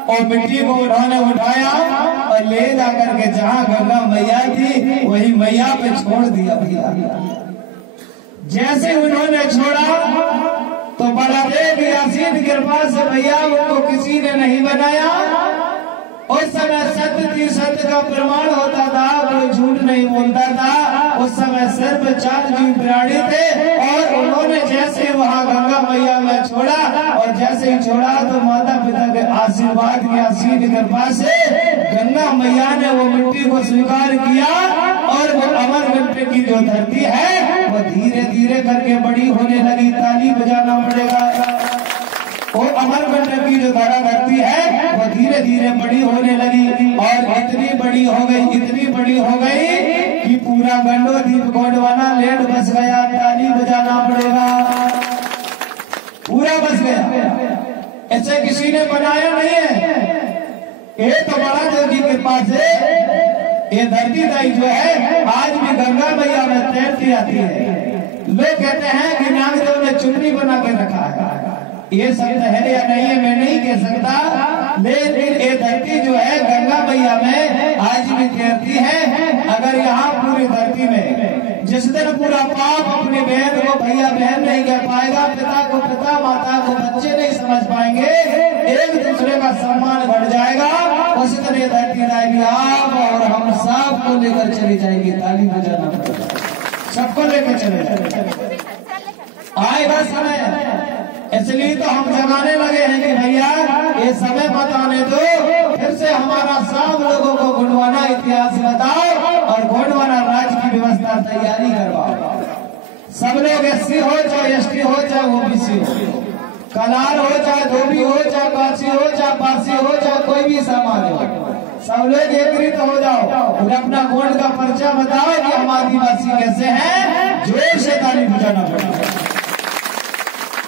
और मिट्टी को उन्होंने उठाया और ले जाकर के जहाँ गंगा मैया थी वही मैया पे छोड़ दिया। भैया जैसे उन्होंने छोड़ा तो बलदेव यासीन कृपा से भैया उनको किसी ने नहीं बनाया। उस समय सत्य थी, सत्य का प्रमाण होता था, कोई झूठ नहीं बोलता था। उस समय सिर्फ 4 जीव प्राणी थे और उन्होंने जैसे वहाँ गंगा मैया में छोड़ा और जैसे ही छोड़ा तो माता पिता के आशीर्वाद की आशीष कृपा से गंगा मैया ने वो मिट्टी को स्वीकार किया और वो अमरकंटक की जो धरती है वो धीरे धीरे करके बड़ी होने लगी। ताली बजाना पड़ेगा। वो अमरकंटक की जो धरती है वो धीरे धीरे बड़ी होने लगी और इतनी बड़ी हो गई, इतनी बड़ी हो गई कि पूरा गंडोदीप गोंडवाना लैंड बस गया। ताली बजाना पड़ेगा। पूरा बस गया, ऐसे किसी ने बनाया नहीं है। ये तो बड़ा देव की कृपा से ये धरती दाई जो है आज भी गंगा मैया में तैरती आती है। लोग कहते हैं कि नागदेव ने चुन्नी बना के रखा है। ये सत्य है या नहीं है मैं नहीं कह सकता, लेकिन ये धरती जो है गंगा मैया में आज भी तैरती है। अगर यहाँ पूरी धरती में जिस दिन पूरा पाप अपनी बहन को भैया बहन नहीं कह पाएगा, पिता को पिता, माता को बच्चे नहीं समझ पाएंगे, एक दूसरे का सम्मान बढ़ जाएगा, उस दिन ये धरती जाएगी आप और हम सबको लेकर चली जाएगी। ताली बजाना पड़ेगा, सबको लेकर चले जाएंगे। आएगा समय, इसलिए तो हम जगाने लगे हैं कि भैया ये समय मत आने दो, फिर से हमारा सब लोगों को गोंडवाना इतिहास बताओ और गोंडवाना राज्य की व्यवस्था तैयारी करवाओ। सब लोग SC हो चाहे ST हो चाहे OBC हो, कलार हो चाहे धोबी हो चाहे काशी हो चाहे पारसी हो चाहे कोई भी समाज हो, सब लोग एकत्रित हो जाओ और अपना गोंड का परिचय बताओ कि हम आदिवासी कैसे हैं। जोर से ताली बजाना पड़ेगा।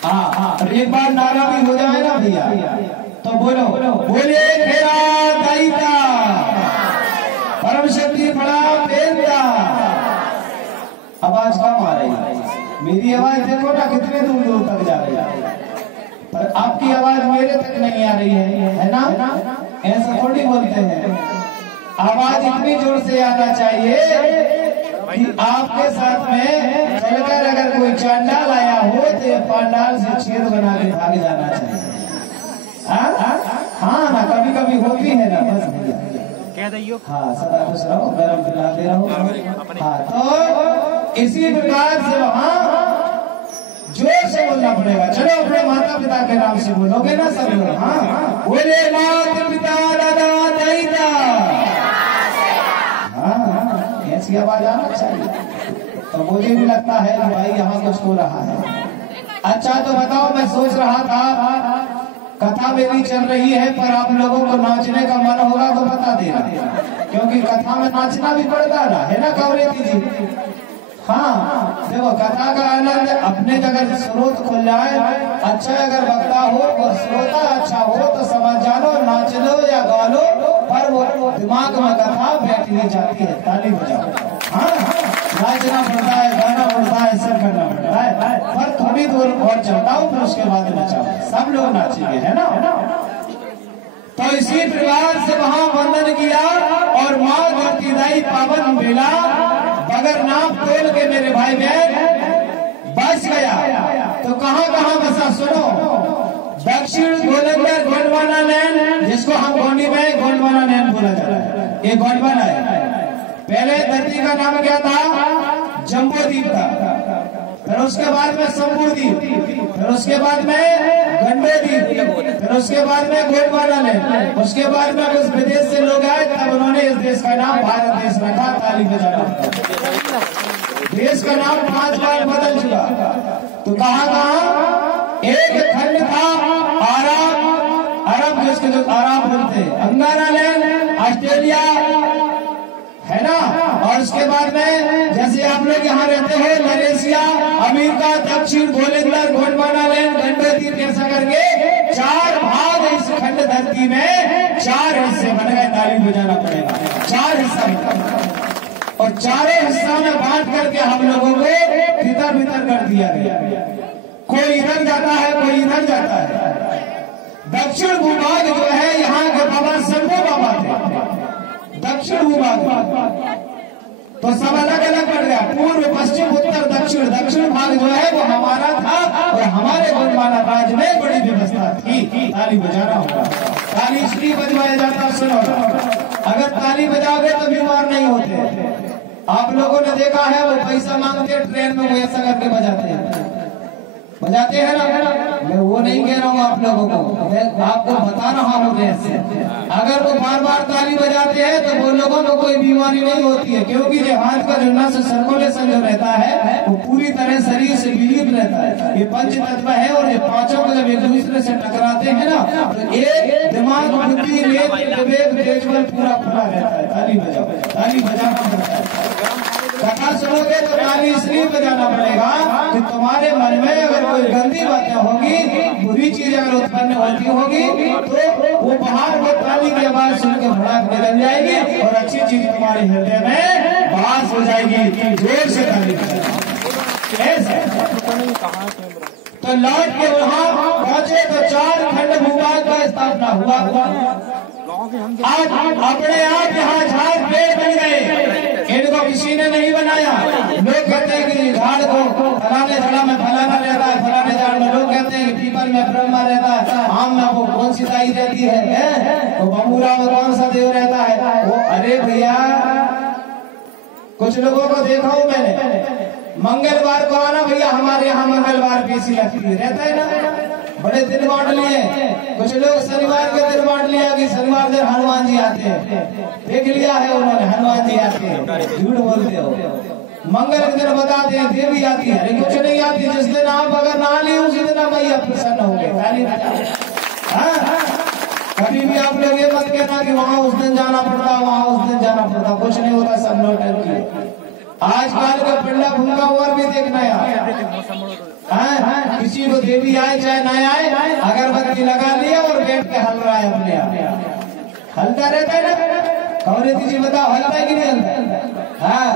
हाँ, एक बार नारा भी हो जाए ना भैया तो बोलो बोले खेरा दाईता परम शक्ति बड़ा बेनता। आवाज कम आ रही है। मेरी आवाज देखो ना कितने दूर दूर तक जा रही है, पर आपकी आवाज मेरे तक नहीं आ रही है ना? ऐसा थोड़ी बोलते हैं। आवाज इतनी जोर से आना चाहिए कि आपके साथ में चलकर अगर कोई चांडाल आया हो तो ये पांडाल से छेद बना के भाग जाना चाहिए। हाँ ना, कभी कभी होती है ना, बस भैया कह दियो। हाँ, सदा खुश रहो, गरम पिलाते रहो। हाँ, तो इसी प्रकार से वहाँ जोर से बोलना पड़ेगा। चलो अपने माता पिता के नाम से बोलोगे ना सब लोग? हाँ, बोले माता पिता दादा दादा। हाँ, ऐसी आवाज आना चाहिए। तो मुझे भी लगता है कि भाई यहाँ कुछ हो रहा है। अच्छा तो बताओ, मैं सोच रहा था कथा मेरी चल रही है, पर आप लोगों को नाचने का मन होगा तो बता देना, क्योंकि कथा में नाचना भी पड़ता ना, है ना कवरेती जी? हाँ, देखो कथा का आनंद अपने अगर स्रोत खुल जाए, अच्छा अगर वक्ता हो और श्रोता अच्छा हो तो समझ जानो, नाच लो या गा लो, पर वो दिमाग में कथा बैठ नहीं जाती है। ताली बजाओ। हाँ, नाचना पड़ता है, गाना पड़ता है, सब करना पड़ता है, पर थोड़ी दूर और चलता हूँ फिर उसके बाद नचाओ, सब लोग नाचेंगे, है ना? तो इसी प्रकार से वहाँ वंदन किया और माँ धरती दाई पावन बेला बगर नाप तोल के मेरे भाई बहन बस गया। तो कहाँ कहाँ बसा सुनो, दक्षिण गोलंदर गोंडवाना लैंड, जिसको हम गोंडी में गोंडवाना लैंड बोला जाता है, ये गोंडवाना है। पहले धरती का नाम क्या था? जम्बो द्वीप था। फिर उसके बाद में शंभू द्वीप, फिर उसके बाद में गंडो द्वीप, फिर उसके बाद में गोंडवाना लैंड, उसके बाद में उस विदेश से लोग आए, तब उन्होंने इस देश का नाम भारत देश रखा। ताली बजाना। देश का नाम 5 बार बदल चुका। तो कहाँ कहाँ? एक खंड था अरब, जिसके जो अरब बोलते, अंगारा लैंड, ऑस्ट्रेलिया, है ना? और उसके बाद में जैसे आप लोग यहाँ रहते हैं, मलेशिया, अमेरिका, दक्षिण गोलंदर गोंडवाना लैंड, गंडो द्वीप, ऐसा करके 4 भाग इस खंड धरती में 4 हिस्से बन गए। ताली बजाना पड़ेगा। 4 हिस्सा, और चारों हिस्सा में बांट करके हम लोगों को तितर बितर कर दिया गया। कोई इधर जाता है, कोई इधर जाता है। दक्षिण भूभाग जो है, यहाँ के बाबा शंभू बाबा थे दक्षिण भूभाग, तो सब अलग अलग पड़ गया। पूर्व, पश्चिम, उत्तर, दक्षिण। दक्षिण भाग जो है वो हमारा था, और हमारे गोंडवाना राज्य में बड़ी व्यवस्था थी। ताली बजाना होगा। ताली इसलिए बजवाया जाता, सुनो, अगर ताली बजाओगे तो बीमार नहीं होते। आप लोगों ने देखा है, वो पैसा मांगते ट्रेन में, वो ऐसा करके बजाते हैं ना? मैं वो नहीं कह रहा हूँ आप लोगों को, मैं आपको बता रहा हूँ कैसे। अगर वो बार बार ताली बजाते हैं तो वो लोगों को कोई बीमारी नहीं होती है, क्योंकि जो हाथ का जो नस सर्कुलेशन जो रहता है वो पूरी तरह शरीर से विलीन रहता है। ये पंच तत्व है, और ये पांचों को जब एक दूसरे से टकराते हैं ना, तो एक दिमाग, बुद्धि, विवेक, तेजबल पूरा खुला रहता है। ताली बजाओ। ताली बजाना पड़ता है। कथा सुनोगे तो ताली इसलिए बजाना पड़ेगा कि तुम्हारे मन में अगर कोई गंदी बातें होगी, बुरी चीजें अगर उत्पन्न होती होगी, तो वो बाहर वो ताली की आवाज सुन के भड़क बदल जाएगी, और अच्छी चीज तुम्हारे हृदय में वास हो जाएगी। जोर से ताली तो लौट के वहाँ पहुंचे तो 4 खंड भूभाग का स्थापना हुआ। आज अपने आप यहाँ झाड़ पेड़ बन गए, इनको किसी ने नहीं बनाया। लोग कहते हैं कि झाड़ को फलाने झाड़ में फलाना रहता है, फलाने झाड़ में लोग कहते हैं कि पीपल में ब्रह्मा रहता है, आम में वो कौन सी दाई रहती है, तो बबूरा में कौन सा देव रहता है वो। अरे भैया, कुछ लोगों को देखा हूँ मैंने, मंगलवार को आना भैया, हमारे यहाँ मंगलवार पेशी लगती है, रहता है ना, बड़े दिन बांट लिए। कुछ लोग शनिवार के दिन बांट लिया कि शनिवार दिन हनुमान जी आते हैं, देख लिया है उन्होंने, हनुमान जी आते हैं, झूठ बोलते हो। मंगल के दिन बताते हैं देवी आती है, लेकिन कुछ नहीं आती। जिस दिन आप अगर नहा ली उसी दिन भैया प्रसन्न हो गए। कभी भी आप लोग ये मत कहना कि वहाँ उस दिन जाना पड़ता, वहाँ उस दिन जाना पड़ता, कुछ नहीं होता, सब लोग टंकी। आजकल का पिंडा भूखा और भी देखना यार, किसी को देवी आए चाहे ना आए, अगरबत्ती लगा लिया और बैठ के हल रहा है अपने आप। हलता रहता है ना, कौन जी बताओ, हलता है कि नहीं हलता? हाँ,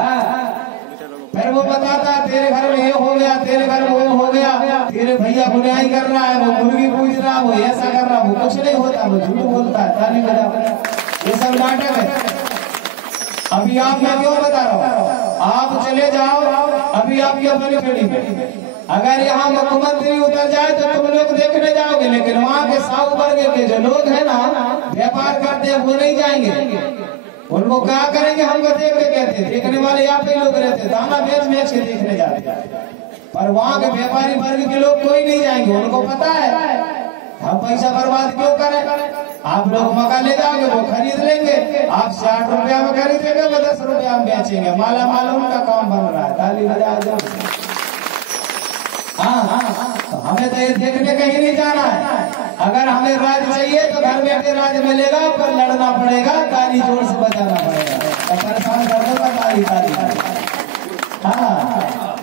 फिर वो बताता है तेरे घर में ये हो गया, तेरे घर में वो हो गया, तेरे भैया बुराई कर रहा है, वो मुर्गी पूज रहा है, वो ऐसा कर रहा है, वो कुछ नहीं होता, वो झूठ बोलता है, ताली बजा। ये सब नाटक है। अभी आप मैं क्यों बता रहा हूँ, आप चले जाओ अभी आपकी अपनी पीढ़ी में, अगर यहाँ मुख्यमंत्री उतर जाए तो तुम लोग देखने जाओगे, लेकिन वहाँ के साहू वर्ग के जो लोग हैं ना, व्यापार करते हैं, वो नहीं जाएंगे। उनको क्या करेंगे, हमको देख के कहते, देखने वाले यहाँ पे लोग रहते, दाना बेच के देखने जाते, पर वहाँ के व्यापारी वर्ग के लोग कोई नहीं जाएंगे। उनको पता है हम पैसा बर्बाद क्यों करें, आप लोग मका ले जाओगे, वो खरीद लेंगे, आप 60 रुपया में खरीदेंगे, वो 10 रुपया में बेचेंगे, माला माल उनका काम बन रहा है। ताली बजा दो। हाँ, तो हमें तो ये देखने कहीं नहीं जाना है। अगर हमें राज चाहिए तो घर बैठे राज मिलेगा, पर लड़ना पड़ेगा, ताली जोर से बजाना पड़ेगा, तो परेशान कर दूंगा। ताली ताली। हाँ,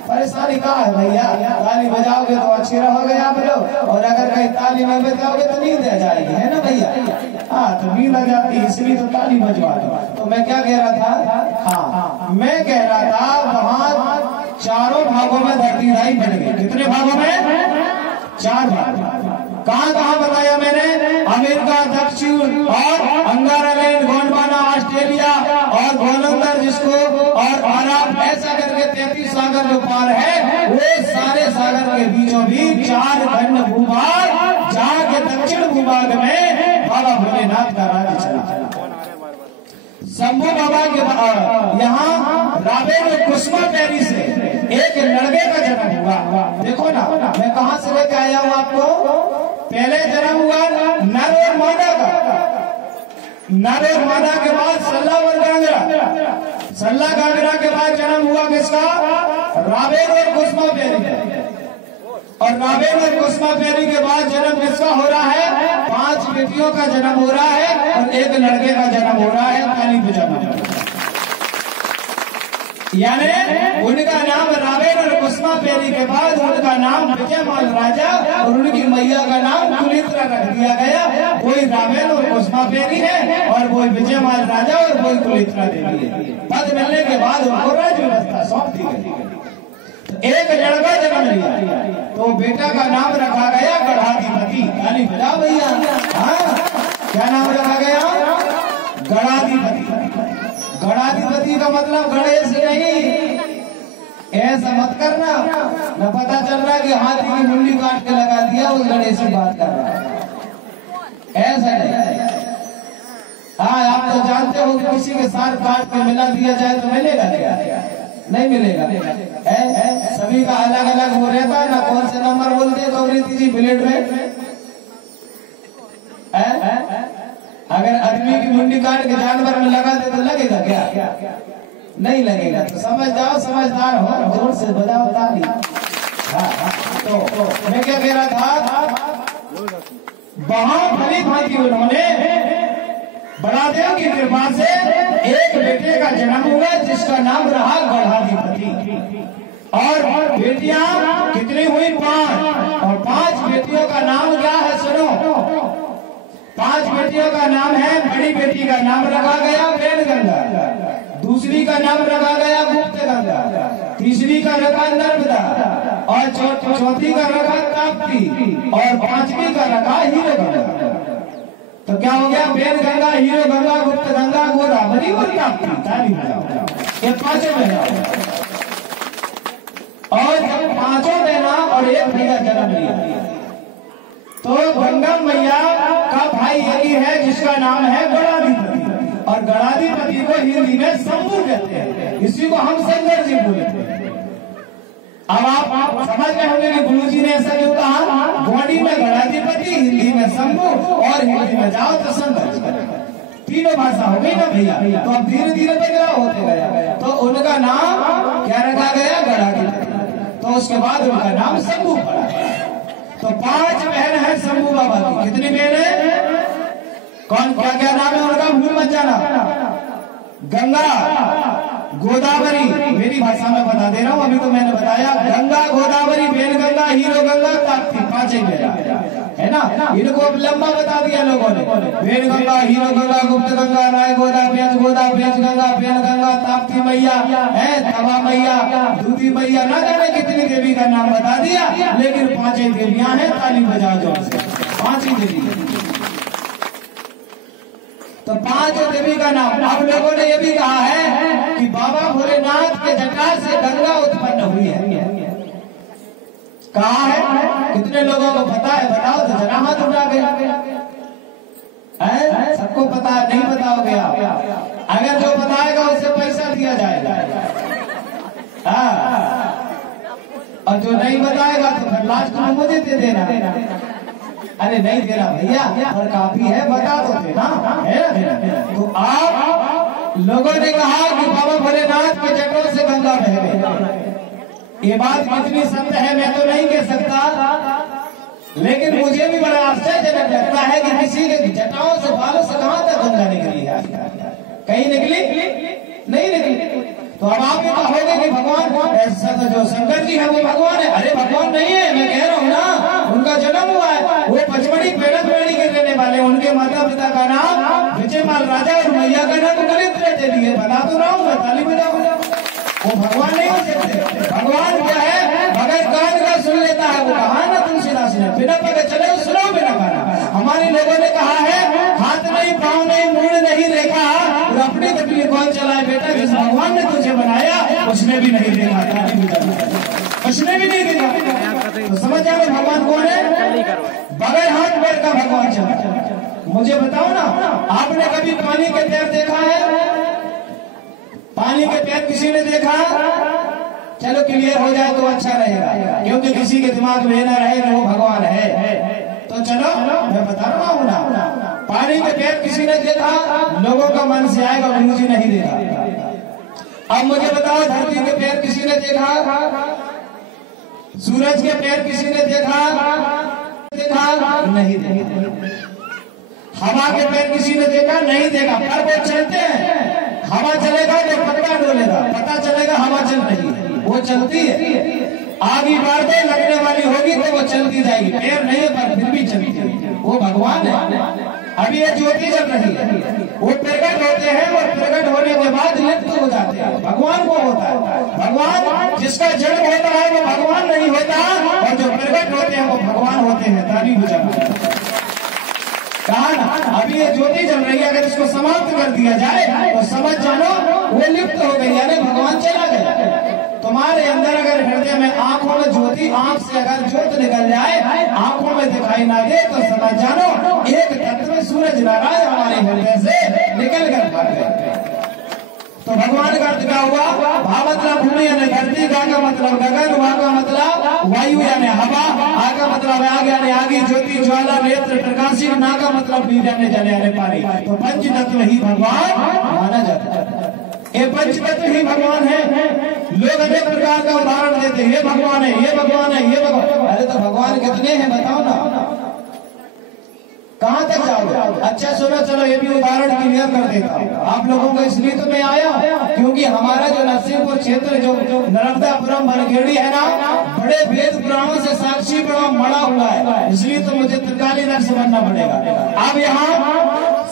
परेशानी कहाँ है भैया, ताली बजाओगे तो अच्छी रहोगे आप लोग, और अगर कहीं ताली नहीं बजाओगे तो नींद आ जाएगी, है ना भैया। हाँ, तो नींद आ जाती है, इसलिए तो ताली बजवा दो। तो मैं क्या कह रहा था, हाँ मैं कह रहा था वहाँ 4 भागों में धरती ढाई बन गई। कितने भागों में? 4 भाग। कहाँ कहाँ बताया मैंने, अमेरिका, दक्षिण और अंगारालैंड, गोंडवाना, ऑस्ट्रेलिया और गोलंदर जिसको, और अरब, ऐसा करके 33 सागर जो पार है, वो सारे सागर के बीचों बीच 4 खंड भूभाग, जहाँ के दक्षिण भूभाग में बाबा भोलेनाथ का राज्य चला। शंभू बाबा के यहाँ राबेन और कुसुमा पैरी से एक लड़के का जन्म हुआ। देखो ना, मैं कहाँ से लेके आया हूँ आपको, पहले जन्म हुआ नर और मादा का, नर और मादा के बाद सल्ला और गांगरा, सल्ला गांगरा के बाद जन्म हुआ किसका, राबेन और कुसुमा पैरी, और राबेन और कुसुमा पैरी के बाद जन्म किसका हो रहा है, 5 बेटियों का जन्म हो रहा है और एक लड़के का जन्म हो रहा है। ताली बजाना। यानी उनका नाम राबेन और कुसुमा पैरी के बाद उनका नाम विजयमाल राजा और उनकी मैया का नाम कुलित्रा रख दिया गया। कोई राबेन और कुसुमा पैरी है और कोई विजयमाल राजा और कोई कुलित्रा देवी है। पद मिलने के बाद उनको राज्य व्यवस्था सौंप दी गई। एक लड़का जन्म लिया तो बेटा का नाम रखा गया गणाधिपति। ताली बजाओ भैया। हाँ, क्या नाम रखा गया, गणाधिपति। गणाधिपति का मतलब गणेश नहीं, ऐसा मत करना, न पता चल रहा कि हाथी की मुंडी काट के लगा दिया वो गणेश की बात कर रहा है, ऐसा नहीं। हाँ, आप तो जानते हो कि किसी के साथ काट के मिला दिया जाए तो मिलेगा क्या, नहीं मिलेगा। सभी का अलग अलग वो रहता है ना, कौन से नंबर बोलते हैं गौरी जी ब्लेड में, अगर आदमी की मुंडी काट के जानवर में लगा दे तो लगेगा क्या, नहीं लगेगा। तो समझ जाओ, समझदार हो, जोर से बजाओ ताली। तो मैं क्या कह रहा था, वहां भली भांति उन्होंने बड़ादेव की कृपा से एक बेटे का जन्म हुआ जिसका नाम रहा गणाधिपति, और बेटियां कितनी हुई, 5, और 5 बेटियों का नाम क्या है, सुनो। 5 बेटियों का नाम है, बड़ी बेटी का नाम रखा गया वैनगंगा, दूसरी का नाम रखा गया गुप्त गंगा, तीसरी का रखा नर्मदा, और चौथी का रखा ताप्ती, और 5वीं का रखा हीरो गंगा। तो क्या हो गया, वैनगंगा, हीरो गंगा, गुप्त गंगा, गोदावरी और ताप्ती। ताली बजाओ। ये 5 बहना, और जब 5 बहना और एक भैया जन्म लिया तो गंगा मैया का भाई यही है जिसका नाम है गणाधिपति, और गणाधिपति को हिंदी में शंभू कहते हैं, इसी को हम शंकर जी बोलते हैं। अब आप समझ गए होंगे कि गुरुजी ने ऐसा क्यों कहा, गोंडी में गणाधिपति, हिंदी में शंभू, और हिंदी में जाओ तो शंकर जी, तीनों भाषा हो गई ना भैया। तो अब धीरे धीरे बदलाव होते गया, तो उनका नाम क्या रखा गया, गणाधिपति, तो उसके बाद उनका नाम शंभू पड़ा। तो 5 बहन है शंभू बाबा की। कितनी बहन है, कौन, क्या क्या नाम है उनका, भूल मत जाना। गंगा, गोदावरी, मेरी भाषा में बता दे रहा हूँ, अभी तो मैंने बताया, गंगा, गोदावरी, वैनगंगा, हीरो गंगा, ताप्ती, 5 ही है ना। इनको अब लंबा बता दिया लोगों ने, वैनगंगा, हीरो गंगा, गुप्त गंगा, राय गोदा, गोदा, बेच गंगा, बेन गंगा, ताप्ती मैया है, तवा मैया, दूधी मैया, ना जाने कितनी देवी का नाम बता दिया, लेकिन 5 देवियां हैं। ताली बजाओ जोर से, 5 ही देवी। तो 5 देवी का नाम। अब लोगों ने ये भी कहा है कि बाबा भोलेनाथ के जटा से गंगा उत्पन्न हुई है। कहा है? कितने लोगों को पता है? बताओ तो जरा हाथ उठा के। सबको पता है? नहीं पता हो गया? अगर जो बताएगा उससे पैसा दिया जाएगा। और जो नहीं बताएगा तो फिर लास्ट में मुझे दे देना। अरे नहीं देना भैया, और काफी है, बता दो देना है। तो आप लोगों ने कहा कि बाबा भोलेनाथ के जटों से गंगा बह गई। ये बात कितनी सत्य है मैं तो नहीं कह सकता, लेकिन मुझे भी बड़ा आश्चर्यजनक लगता है कि किसी के जटाओं से, बालों से कहां तक गंगा निकली है? कहीं निकली? नहीं निकली। तो अब आप ये कहोगे कि भगवान ऐसा तो जो शंकर जी है वो भगवान है। अरे भगवान नहीं है, मैं कह रहा हूँ ना, उनका जन्म हुआ है। वो पचमढ़ी पेड़क के रहने वाले, उनके माता पिता का नाम विजयमाल राजा और मैया का नाम दलित देवी है। बता तो रहा हूँ मैं, ताली बजाओ। वो भगवान नहीं हो सकते। भगवान क्या है? बगैर कान का सुन लेता है। वो कहा ना तुलसीदास ने, बिना पगे चले सुनो बिना काना। हमारे लोगों ने कहा है हाथ नहीं, पाँव नहीं, मुंह नहीं देखा और अपनी तकलीफ कौन चलाए बेटा? जिस भगवान ने तुझे बनाया उसने भी नहीं देखा, उसने भी नहीं देखा। तो समझ जाओ भगवान कौन है? बगैर हाथ पैर का भगवान चला। मुझे बताओ ना, आपने कभी पानी के पैर देखा है? पानी के पैर किसी ने देखा? चलो क्लियर हो जाए तो अच्छा रहेगा, क्योंकि किसी के दिमाग में ना रहे कि वो भगवान है। तो चलो मैं बता रहा हूँ ना, पानी के पैर किसी ने देखा? लोगों का मन से आएगा गुरु जी नहीं देखा। अब मुझे बताओ, धरती के पैर किसी ने देखा? सूरज के पैर किसी ने देखा? नहीं देखा। हवा के पैर किसी ने देखा? नहीं देखा। पर वो चलते हैं। हवा चलेगा तो पत्ता डोलेगा, पता चलेगा हवा चल रही है, वो चलती है। आगे बढ़ दे लगने वाली होगी तो वो चलती जाएगी। पैर नहीं है पर फिर भी चलती है, वो भगवान है। अभी ये ज्योति जल रही है, वो प्रकट होते हैं और प्रकट होने के बाद लिप्त हो जाते हैं। भगवान को होता है। भगवान जिसका जन्म होता है वो भगवान नहीं होता, और जो प्रकट होते हैं वो भगवान होते हैं। ताली बजाना। कहा ना, अभी ये ज्योति जल रही है, अगर इसको समाप्त कर दिया जाए तो समझ जानो वो लिप्त हो गई, यानी भगवान चला गया। तुम्हारे अंदर अगर हृदय में, आंखों में ज्योति, आंख से अगर ज्योत निकल जाए, आंखों में दिखाई ना दे, तो समझ जानो एक तत्व में सूरज नारायण हमारे हृदय से निकल कर भाग गए। तो भगवान का अर्थ क्या हुआ? भा मतलब भूमि यानी धरती, गा का मतलब गगन, वा का मतलब वायु यानी हवा, आ का मतलब आग यानी आगी, ज्योति ज्वाला, नेत्र प्रकाशी, ना का मतलब बीज यानी जल यानी पानी। तो पंच तत्व ही भगवान माना जाता है। ये पंच तत्व ही भगवान है। लोग अनेक प्रकार का उदाहरण देते हैं, ये भगवान है, ये भगवान है, ये भगवान। अरे तो भगवान कितने हैं बताओ ना, कहां तक जाओगे? अच्छा सुनो, चलो ये भी उदाहरण क्लियर कर देता हूँ आप लोगों को। इसलिए तो मैं आया क्योंकि हमारा जो नरसिंहपुर क्षेत्र जो नर्मदापुरम भरखेड़ी है ना, बड़े वेद पुराणों से साक्षी बड़ा हुआ है, इसलिए तो मुझे त्रिकाली नर्स बनना पड़ेगा। अब यहाँ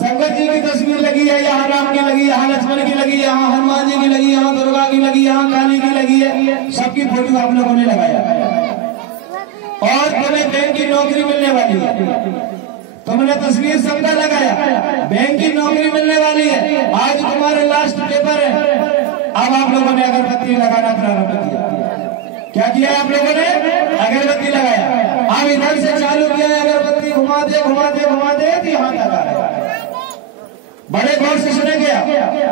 शंकर जी की तस्वीर लगी है, यहाँ राम की लगी, यहाँ लक्ष्मण की लगी, यहाँ हनुमान जी की लगी, यहाँ दुर्गा की लगी, यहाँ काली की लगी है। सबकी फोटो आप लोगों ने लगाया। और तुम्हें बैंक की नौकरी मिलने वाली है, तुमने तस्वीर सबका लगाया, बैंक की नौकरी मिलने वाली है। आज तुम्हारे लास्ट पेपर है। अब आप लोगों ने अगरबत्ती लगाना प्रारंभ किया। क्या किया आप लोगों ने? अगरबत्ती लगाया। अब इधर से चालू किया अगरबत्ती, घुमाते घुमाते घुमाते यहाँ तक आ गया। बड़े गौर से सुने गया,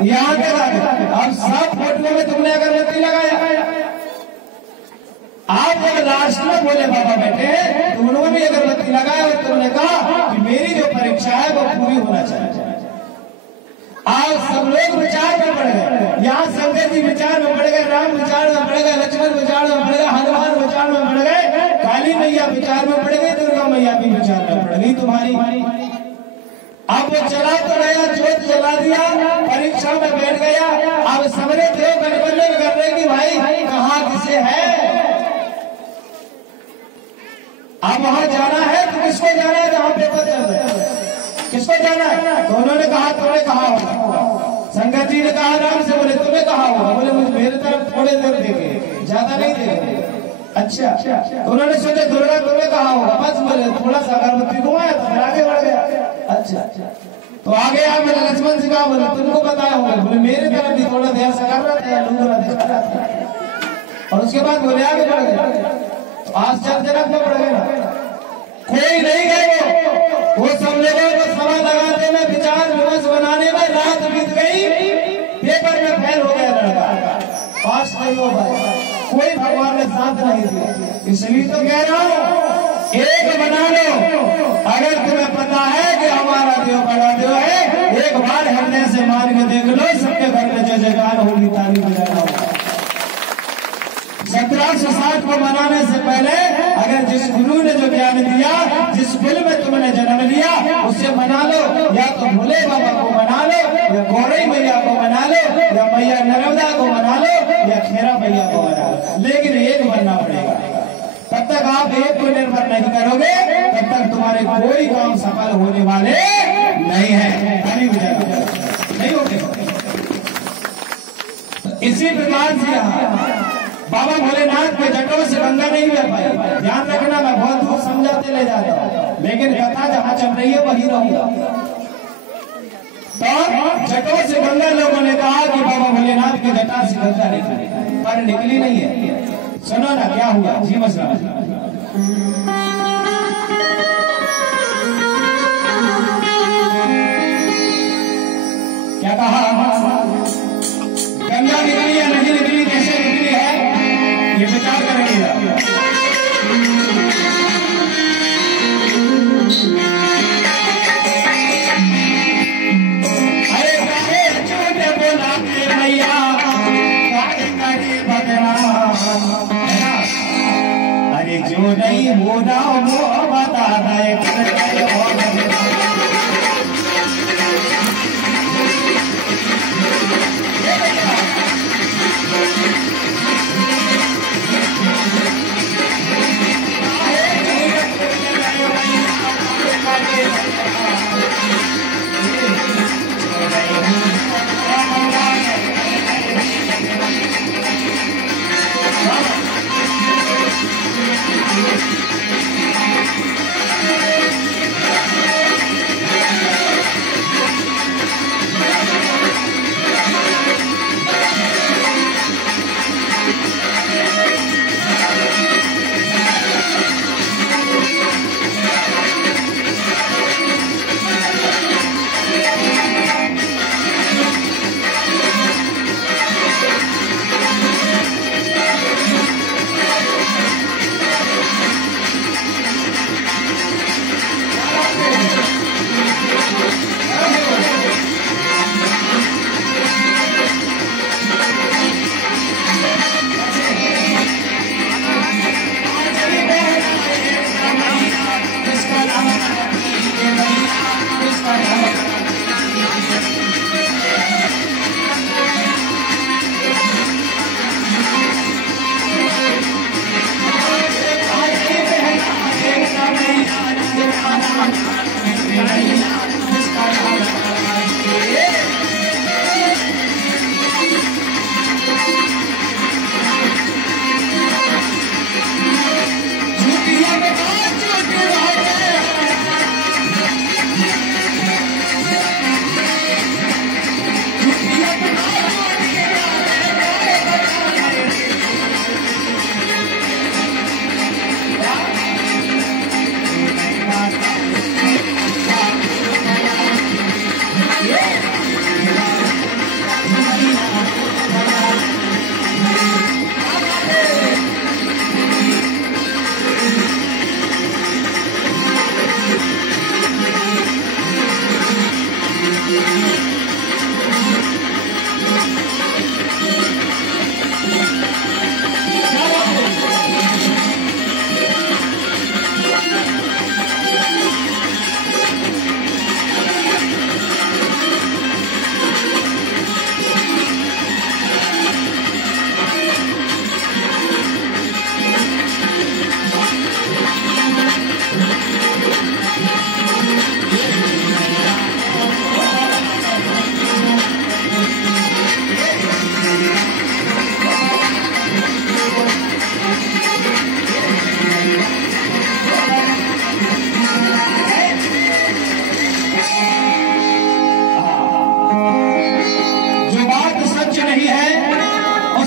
यहाँ तक आ गया। अब सब फोटो में तुमने अगरबत्ती लगाया। आप जब लास्ट में बोले बाबा बैठे तो उन्होंने अगरबत्ती लगाया और तुमने कहा कि मेरी जो परीक्षा है वो पूरी होना चाहिए। आज सब लोग विचार में पड़ गए। यहाँ शंकर जी विचार में पड़ गए, राम विचार में पड़ गए, लक्ष्मण विचार में पड़ गए, हनुमान विचार में पड़ गए, काली मैया विचार में पड़ गई, दुर्गा मैया भी विचार में पड़ गई तुम्हारी। अब वो चला तो गया, ज्योत जला दिया, परीक्षा में बैठ गया। अब सबने देव गठबंधन कर रहे कि भाई कहाँ किसे है। अब वहां जाना है तो किसको जाना है? जहां पेपर चल रहे हैं, किसको जाना है? तो उन्होंने कहा, तुमने कहा शंकर जी ने कहा आराम से, बोले तुम्हें कहा होगा? बोले मुझे मेरे तरफ थोड़े देर देखे, ज्यादा नहीं देखे। अच्छा, तो उन्होंने सोचा दुर्गा तुम्हें कहा होगा, बस बोले थोड़ा सा अगरबत्ती घुमाया तो फिर आगे बढ़ गया। अच्छा, तो आगे आप बोले लक्ष्मण से कहा, बोले तुमको बताया होगा? बोले मेरे तरफ भी थोड़ा देर से कर रहा था, लूंगा दिखा रहा था। और उसके बाद बोले आगे बढ़ गया। तो आश्चर्य रखना पड़ेगा, कोई नहीं गए, वो सब लोगों को सभा लगाते में, विचार विमर्श बनाने में रात बीत गई, पेपर में फेल हो गया लड़का, पास नहीं हो पाया, कोई भगवान ने साथ नहीं दिया। इसलिए तो कह रहा हूँ एक बना लो। अगर तुम्हें पता है कि हमारा देव बड़ा देव है, एक बार हृदय से मान के देख लो, सबके घर में जय जयकार होगी, ताली बजाना होगा। 1760 को मनाने से पहले अगर जिस गुरु ने जो ज्ञान दिया, जिस कुल में तुमने जन्म लिया, उससे मना लो। या तो भोले बाबा को मना लो, या गौरी मैया को मना लो, या मैया नर्मदा को मना लो, या खेरा मैया को मना लो, लेकिन एक बनना पड़ेगा। तब तक आप एक को निर्भर नहीं करोगे, तब तक तुम्हारे कोई काम सफल होने वाले नहीं है, नहीं होते। इसी प्रकार से बाबा भोलेनाथ के जटों से गंगा नहीं बह पाई। ध्यान रखना, मैं बहुत दूर समझाते ले जाता हूँ, लेकिन कथा जहाँ चल रही है वही रहूंगा। तो जटों से गंगा, लोगों ने कहा कि बाबा भोलेनाथ के जटा से गंगा निकली, पर निकली नहीं है। सुनो ना क्या हुआ जी मसला। क्या कहा? गंगा निकली या नहीं निकली, कैसे निकली है, ये विचार करेंगे। अरे झूठे बोला मैया, अरे जो नहीं बोला वो बता रहे।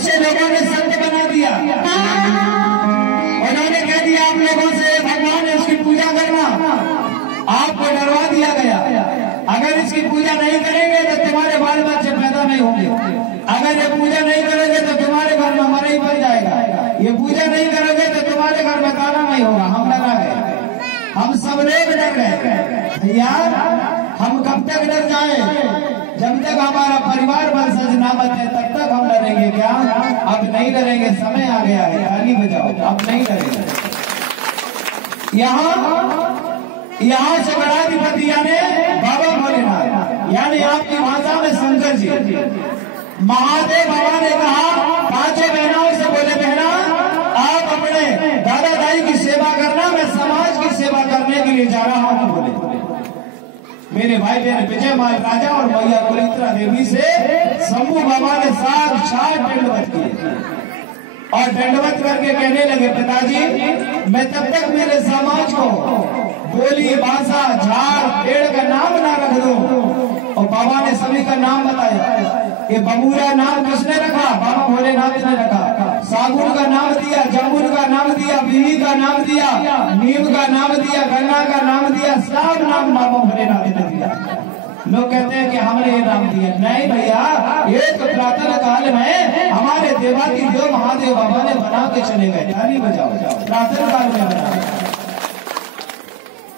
बहुत से लोगों ने संत बना दिया। उन्होंने कह दिया आप लोगों से भगवान है उसकी पूजा करना, आपको डरवा दिया गया। अगर इसकी पूजा नहीं करेंगे तो तुम्हारे बाल बच्चे पैदा नहीं होंगे, अगर ये पूजा नहीं करोगे तो तुम्हारे घर में मरई बन जाएगा, ये पूजा नहीं करोगे तो तुम्हारे घर में खाना नहीं होगा। हम डरा गए, हम सब लोग डर गए। यार हम कब तक डर जाए? जब तक हमारा परिवार वंशज ना बचे तब तक हम डरेंगे क्या? अब नहीं डरेंगे, समय आ गया है, ताली बजाओ, अब नहीं डरेंगे। यहाँ से बड़ाधिपति यानी बाबा भोलेनाथ यानी आपकी भाषा में शंकर जी, महादेव बाबा ने कहा पांचों बहनों से, बोले बहना आप अपने दादा दाई की सेवा करना, मैं समाज की सेवा करने के लिए जा रहा हूँ। बोले मेरे भाई बहन विजय माल राजा और मैया कुलित्रा देवी से शंभू बाबा ने साक्षात दंडवत किए और दंडवत करके कहने लगे पिताजी मैं तब तक मेरे समाज को बोली भाषा झाड़ पेड़ का नाम ना रख दूं। और बाबा ने सभी का नाम बताया। ये बबूरा नाम किसने रखा? बाबा भोलेनाथ ने रखा। सागुन का नाम दिया, जामुन का नाम दिया, बिही का नाम दिया, नीम का नाम दिया, गन्ना का नाम दिया, सब नाम बाबा भोलेनाथ ने दिया। लोग कहते हैं कि हमने ये नाम दिया, नहीं भैया, ये तो प्रातः काल में हमारे देवाती देव महादेव बाबा ने बना के चले गए। ताली बजाओ, प्रातः काल में बना।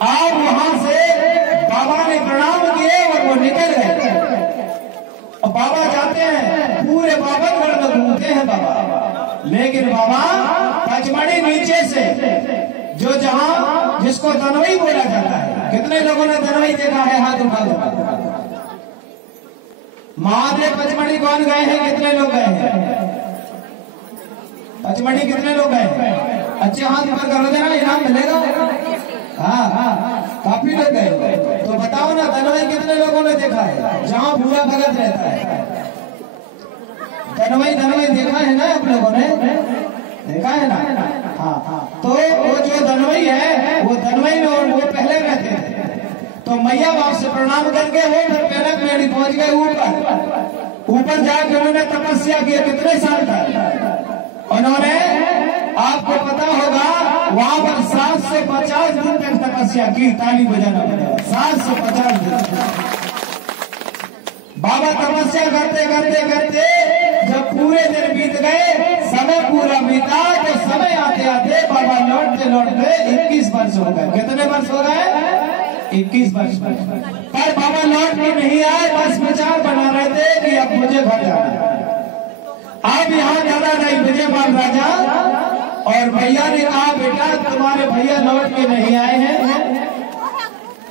आप वहां से बाबा ने प्रणाम किए और वो निकल गए। और बाबा जाते हैं, पूरे बाबरगढ़ में घूमते हैं बाबा, लेकिन बाबा पचमढ़ी नीचे से जो जहां जिसको दनवई बोला जाता है, कितने लोगों ने दनवई देखा है? हाथ उठा दो। महादेव पचमढ़ी कौन गए हैं? कितने लोग गए हैं पचमढ़ी? कितने लोग गए हैं? अच्छे हाथ ऊपर करो जरा, इनाम मिलेगा। हाँ, काफी लोग गए। तो बताओ ना दनवई कितने लोगों ने देखा है? जहाँ भूरा भगत रहता है दनवई देखा है ना आप लोगों ने? देखा है ना? हाँ। तो वो जो दनवई है वो दनवई में वो पहले रहते थे। तो मैया बाप से प्रणाम करके वो फिर पैरक मेरी पहुंच गए ऊपर जाकर उन्होंने तपस्या की। कितने साल तक उन्होंने, आपको पता होगा, वहां पर 750 दिन तक तपस्या की। ताली बजाना पड़ेगा, 750 दिन। बाबा तपस्या करते करते करते जब पूरे दिन बीत गए, समय पूरा बीता, तो समय आते आते बाबा लौटते लौटते 21 वर्ष हो गए। कितने वर्ष हो गए? 21 वर्ष। पर बाबा लौट के नहीं आए, बस विचार बना रहे थे कि अब मुझे घर जाना है। अब यहाँ दादा दाई विजय माल राजा और भैया ने कहा बेटा तुम्हारे भैया लौट के नहीं आए हैं।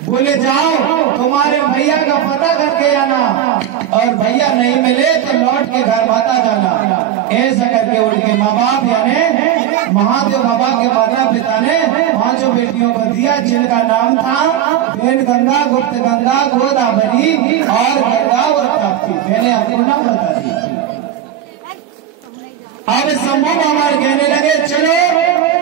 बोले जाओ तुम्हारे भैया का पता करके आना, और भैया नहीं मिले तो लौट के घर माता जाना। ऐसा करके उनके माँ बाप यानी महादेव बाबा के माता पिता ने 5 बेटियों को दिया, जिनका नाम था वेद गंगा, गुप्त गंगा, गोदावरी और गंगा और ताप्ती। मैंने आपको नाम बता दिया। अब शंभू बाबा कहने लगे चलो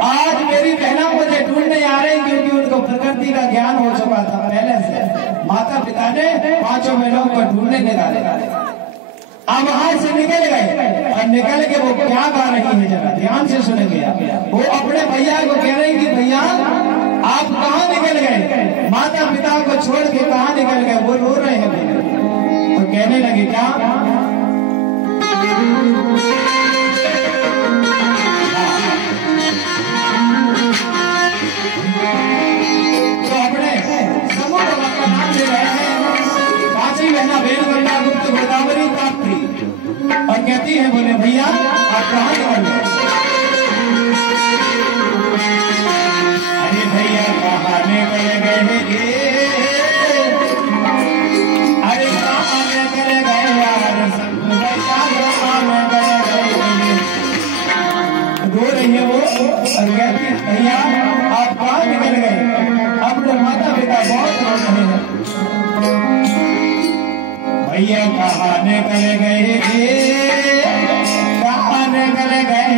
आज मेरी बहना मुझे ढूंढने आ रही, क्योंकि उनको प्रकृति का ज्ञान हो चुका था पहले से। माता पिता ने 5 बहनों को ढूंढने निकाले। अब वहां से निकल गए और निकल के वो क्या गा रही है जरा ध्यान से सुनेंगे। वो अपने भैया को कह रही कि भैया आप कहाँ निकल गए? माता पिता को छोड़ के कहाँ निकल गए? वो रो रहे हैं। तो कहने लगे क्या? गुप्त गोदावरी ताप्ती, और कहती है बोले भैया आप कहाँ निकल गए? अरे भैया कहाँ निकल गए? अरे कहाँ निकल गए यार? रो रही है वो और कहती है भैया आप कहाँ निकल गए? अपने माता पिता बहुत रो रहे हैं। भैया कहाँ निकल गए? कहाँ निकल गए?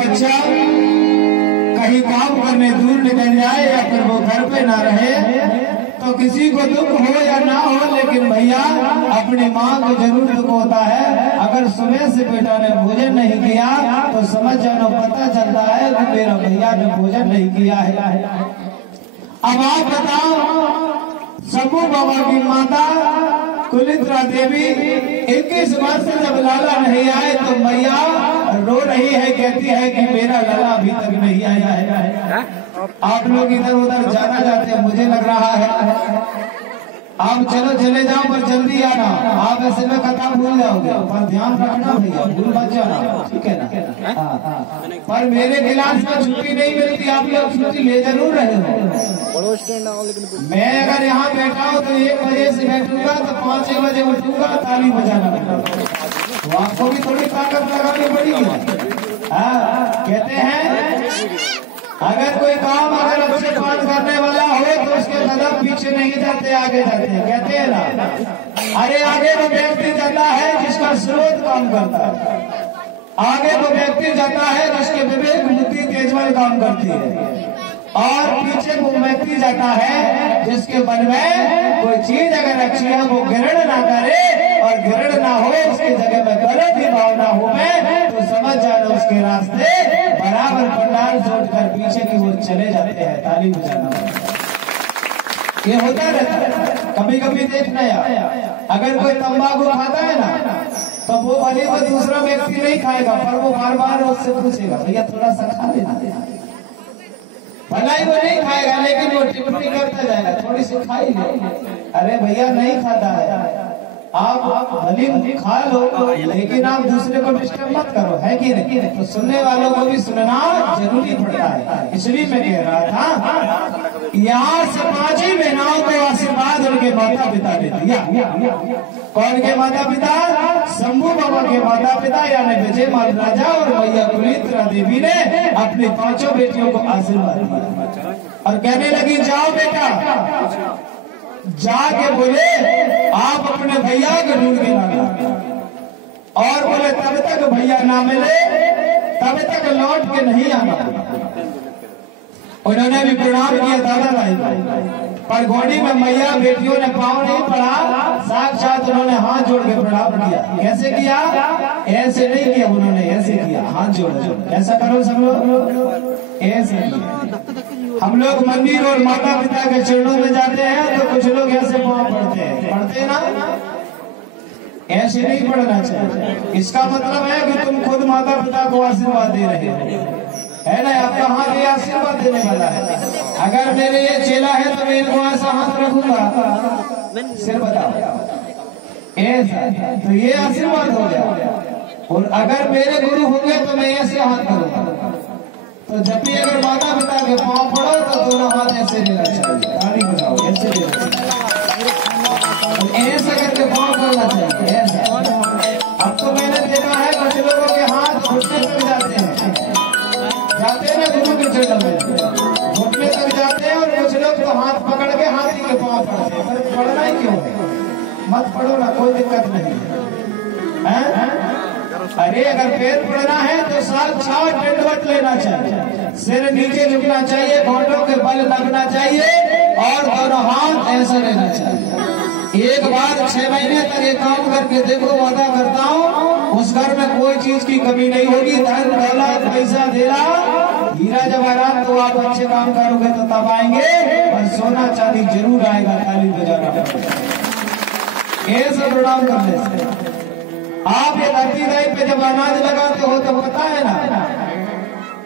बच्चा कहीं काम करने दूर निकल जाए या फिर वो घर पे ना रहे तो किसी को दुख हो या ना हो, लेकिन भैया अपनी माँ को जरूर दुख होता है। अगर सुबह से बेटा ने भोजन नहीं किया तो समझ जानो पता चलता है कि मेरा भैया ने भोजन नहीं किया है। अब आप बताओ, शंभू बाबा की माता कुलित्रा देवी 21 वर्ष से जब लाला नहीं आए तो मैया रो रही है, कहती है कि मेरा लाला अभी तक नहीं आया है। आप लोग इधर उधर जाना चाहते हैं, मुझे लग रहा है आप चलो चले जाओ पर जल्दी आना। आप ऐसे में कथा भूल जाओगे, पर ध्यान रखना भैया, भूल मत जाना, ठीक है ना? पर मेरे क्लास में छुट्टी नहीं मिलती, आप लोग छुट्टी ले जरूर रहे हो। मैं अगर यहाँ बैठा हूँ तो 1 बजे से बैठूंगा तो 5 बजे उठूंगा, ताली बजाना तो आपको भी थोड़ी ताकत लगानी पड़ेगी। कहते हैं अगर कोई काम अगर अच्छे काम करने वाला हो तो उसके कदम पीछे नहीं जाते, आगे जाते हैं। कहते हैं ना, अरे आगे वो व्यक्ति जाता है जिसका स्रोत काम करता है, आगे वो व्यक्ति जाता है जिसके विवेक बुद्धि तेजवल काम करती है, और पीछे वो व्यक्ति जाता है जिसके मन में कोई चीज अगर अच्छी है वो ग्रहण ना करे, और ग्रहण ना हो उसकी जगह में गलत ही भावना हो में तो समझ जाना उसके रास्ते बराबर पंडाल जोड़कर पीछे की ओर चले जाते हैं। ताली बजाना ये होता रहता है। कभी कभी देखना यार, अगर कोई तंबाकू खाता है ना तो वो भले वो दूसरा व्यक्ति नहीं खाएगा, पर वो बार बार उससे पूछेगा भैया थोड़ा सा खा लेना, भलाई वो नहीं खाएगा लेकिन वो टिप्पणी करता जाएगा थोड़ी सी खाई ले। अरे भैया नहीं खाता है, आप भले खा लो लेकिन आप दूसरे को डिस्टर्ब मत करो, है कि नहीं? तो सुनने वालों को भी सुनना जरूरी पड़ता है। इसलिए मैं कह रहा था यहाँ से 5 ही बहनों को आशीर्वाद उनके माता पिता ने दिया। कौन के माता पिता? शंभू बाबा के माता पिता यानी विजय माल राजा और मैया कुलित्रा देवी ने अपनी 5 बेटियों को आशीर्वाद दिया और कहने लगी जाओ बेटा, जाके बोले आप अपने भैया के ढूंढ के लाना, और बोले तब तक भैया ना मिले तब तक लौट के नहीं आना। उन्होंने भी प्रणाम किया दादा भाई, पर गोडी में मैया बेटियों ने पाँव नहीं पड़ा, साक्षात उन्होंने हाथ जोड़ के प्रणाम किया। कैसे किया? ऐसे नहीं किया उन्होंने, ऐसे किया, हाथ जोड़ जोड़। ऐसा करो सब लोग, ऐसे किया। हम लोग मंदिर और माता पिता के चरणों में जाते हैं तो कुछ लोग ऐसे पाँव पड़ते हैं, पढ़ते ना, ऐसे नहीं पढ़ना चाहिए। इसका मतलब है कि तुम खुद माता पिता को आशीर्वाद दे रहे हो, है ना? आपका हाथ ये आशीर्वाद देने वाला है। अगर मेरे ये चेला है तो मैं इनको ऐसा हाथ रखूंगा, सिर बताओ, ऐसा तो ये आशीर्वाद हो गया। और अगर मेरे गुरु होंगे तो मैं ऐसे हाथ करूंगा। तो जब भी अगर माता पिता के पाँव पड़ो तो दोनों हाथ ऐसे लेना चाहिए, ताली बजाओ, ऐसे लेना चाहिए, ऐसा करके पाँव करना चाहिए, ऐसा। अब तो मैंने देखा है कुछ लोगों के हाथ घुटने तक जाते हैं ना गुरु के चरणों में, घुटने तक जाते हैं, और कुछ लोग तो हाथ पकड़ के हाथी के पाँव पड़ते हैं। पर पढ़ना ही क्यों है? मत पढ़ो ना, कोई दिक्कत नहीं है। अरे अगर पैर पड़ना है तो साक्षात दंडवत लेना चाहिए, सिर नीचे झुकना चाहिए, घोटों के बल लगना चाहिए, और दोनों हाथ ऐसा लेना चाहिए। एक बार 6 महीने तक ये काम करके देखो, वादा करता हूँ उस घर में कोई चीज की कमी नहीं होगी। धन दौलत पैसा देना हीरा जवाहरात तो आप अच्छे काम करोगे तो तब आएंगे, और सोना चांदी जरूर आएगा। ताली बजाना कैसे प्रणाम करने से। आप ये धरती दाई पे जब अनाज लगाते हो तो पता है ना,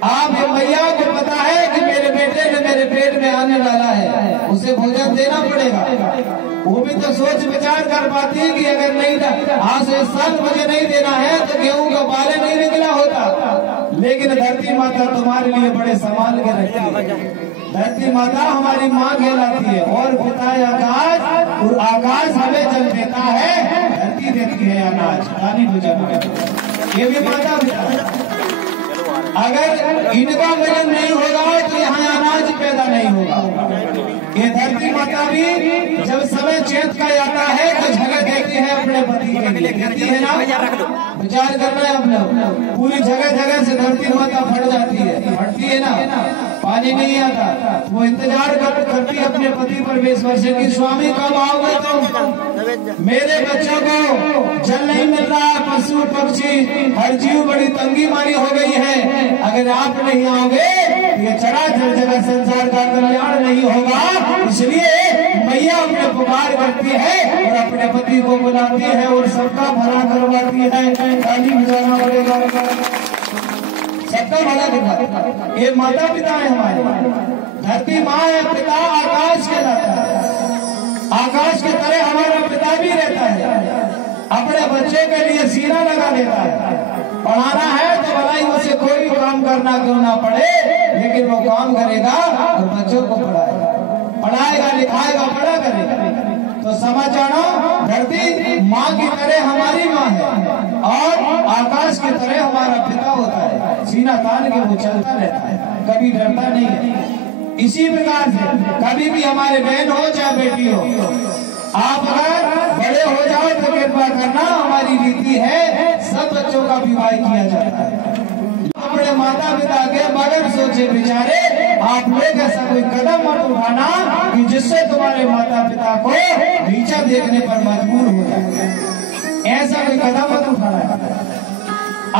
आप ये मैया को पता है कि मेरे बेटे ने मेरे पेट में आने वाला है, उसे भोजन देना पड़ेगा। वो भी तो सोच विचार कर पाती है कि अगर नहीं आज इस साल मुझे नहीं देना है तो गेहूं का बाले नहीं निकला होता। लेकिन धरती माता तुम्हारे लिए बड़े संभाल के रखती है। धरती माता हमारी माँ कहलाती है, और पिता आकाश, और आकाश हमें जल देता है, धरती देती है अनाज। ताली बजाना ये भी माता पिता। अगर इनका वजन नहीं होगा तो यहाँ अनाज पैदा नहीं होगा। ये धरती माता भी जब समय चेत का आता है तो जगह देती है अपने पति के लिए, देती है ना। विचार करना है अपना, पूरी जगह जगह से धरती माता फट जाती है, फटती है ना, पानी नहीं आता, वो इंतजार करती है अपने पति परमेश्वर से कि स्वामी कब आओगे तुम, मेरे बच्चों को जल नहीं मिल रहा, पशु पक्षी हर जीव बड़ी तंगी मारी हो गई है। अगर आप नहीं आओगे ये चराचर जगत संसार का कल्याण नहीं होगा। इसलिए मैया अपने पुकार करती है और अपने पति को बुलाती है और सबका भला करवाती है। ताली बजाना पड़ेगा, सबका भला करवाती। ये माता पिता है हमारे, धरती माँ है, पिता आकाश कहलाता है। आकाश के तरह हमारा पिता भी रहता है, अपने बच्चे के लिए सीना लगा देता है। पढ़ाना है तो भलाई उसे कोई काम करना क्यों ना पड़े, लेकिन वो काम करेगा और बच्चों को पढ़ाएगा, पढ़ाएगा लिखाएगा, पढ़ा करेगा। तो समझ जाना, धरती माँ की तरह हमारी माँ है और आकाश की तरह हमारा पिता होता है। सीना तान के वो चलता रहता है, कभी डरता नहीं है। इसी प्रकार से कभी भी हमारे बहन हो चाहे बेटी हो, आप अगर बड़े हो जाओ तो कृपा करना, हमारी रीति है सब बच्चों का विवाह किया जाता है। अपने माता पिता के बगैर सोचे विचारे आप लोग ऐसा कोई कदम मत उठाना कि जिससे तुम्हारे माता पिता को नीचा देखने पर मजबूर हो जाए। ऐसा कोई कदम मत उठाना।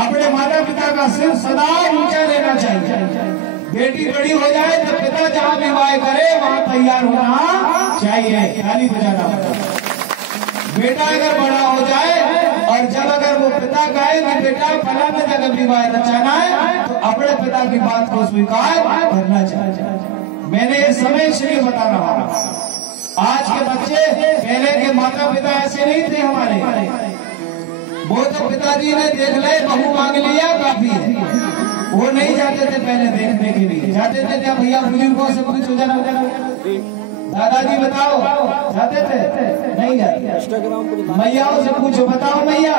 अपने माता पिता का सिर सदा ऊंचा लेना चाहिए। बेटी बड़ी हो जाए तो पिता जहाँ विवाह करे वहाँ तैयार होना चाहिए। ताली बजाना। बेटा अगर बड़ा हो जाए और जब अगर वो पिता कहे कि बेटा फलाना जगह विवाह रचाना है तो अपने पिता की बात को स्वीकार करना चाहिए। मैंने ये समय इसलिए बता रहा हूँ, आज के बच्चे पहले के माता पिता ऐसे नहीं थे हमारे। वो तो पिताजी ने देख ले बहू मांग लिया काफी है, वो नहीं जाते थे पहले देखने के लिए। जाते थे क्या भैया बुजुर्गों से कुछ हो जाना, दादाजी बताओ जाते थे? नहीं जाते। मैयाओं से पूछो, बताओ मैया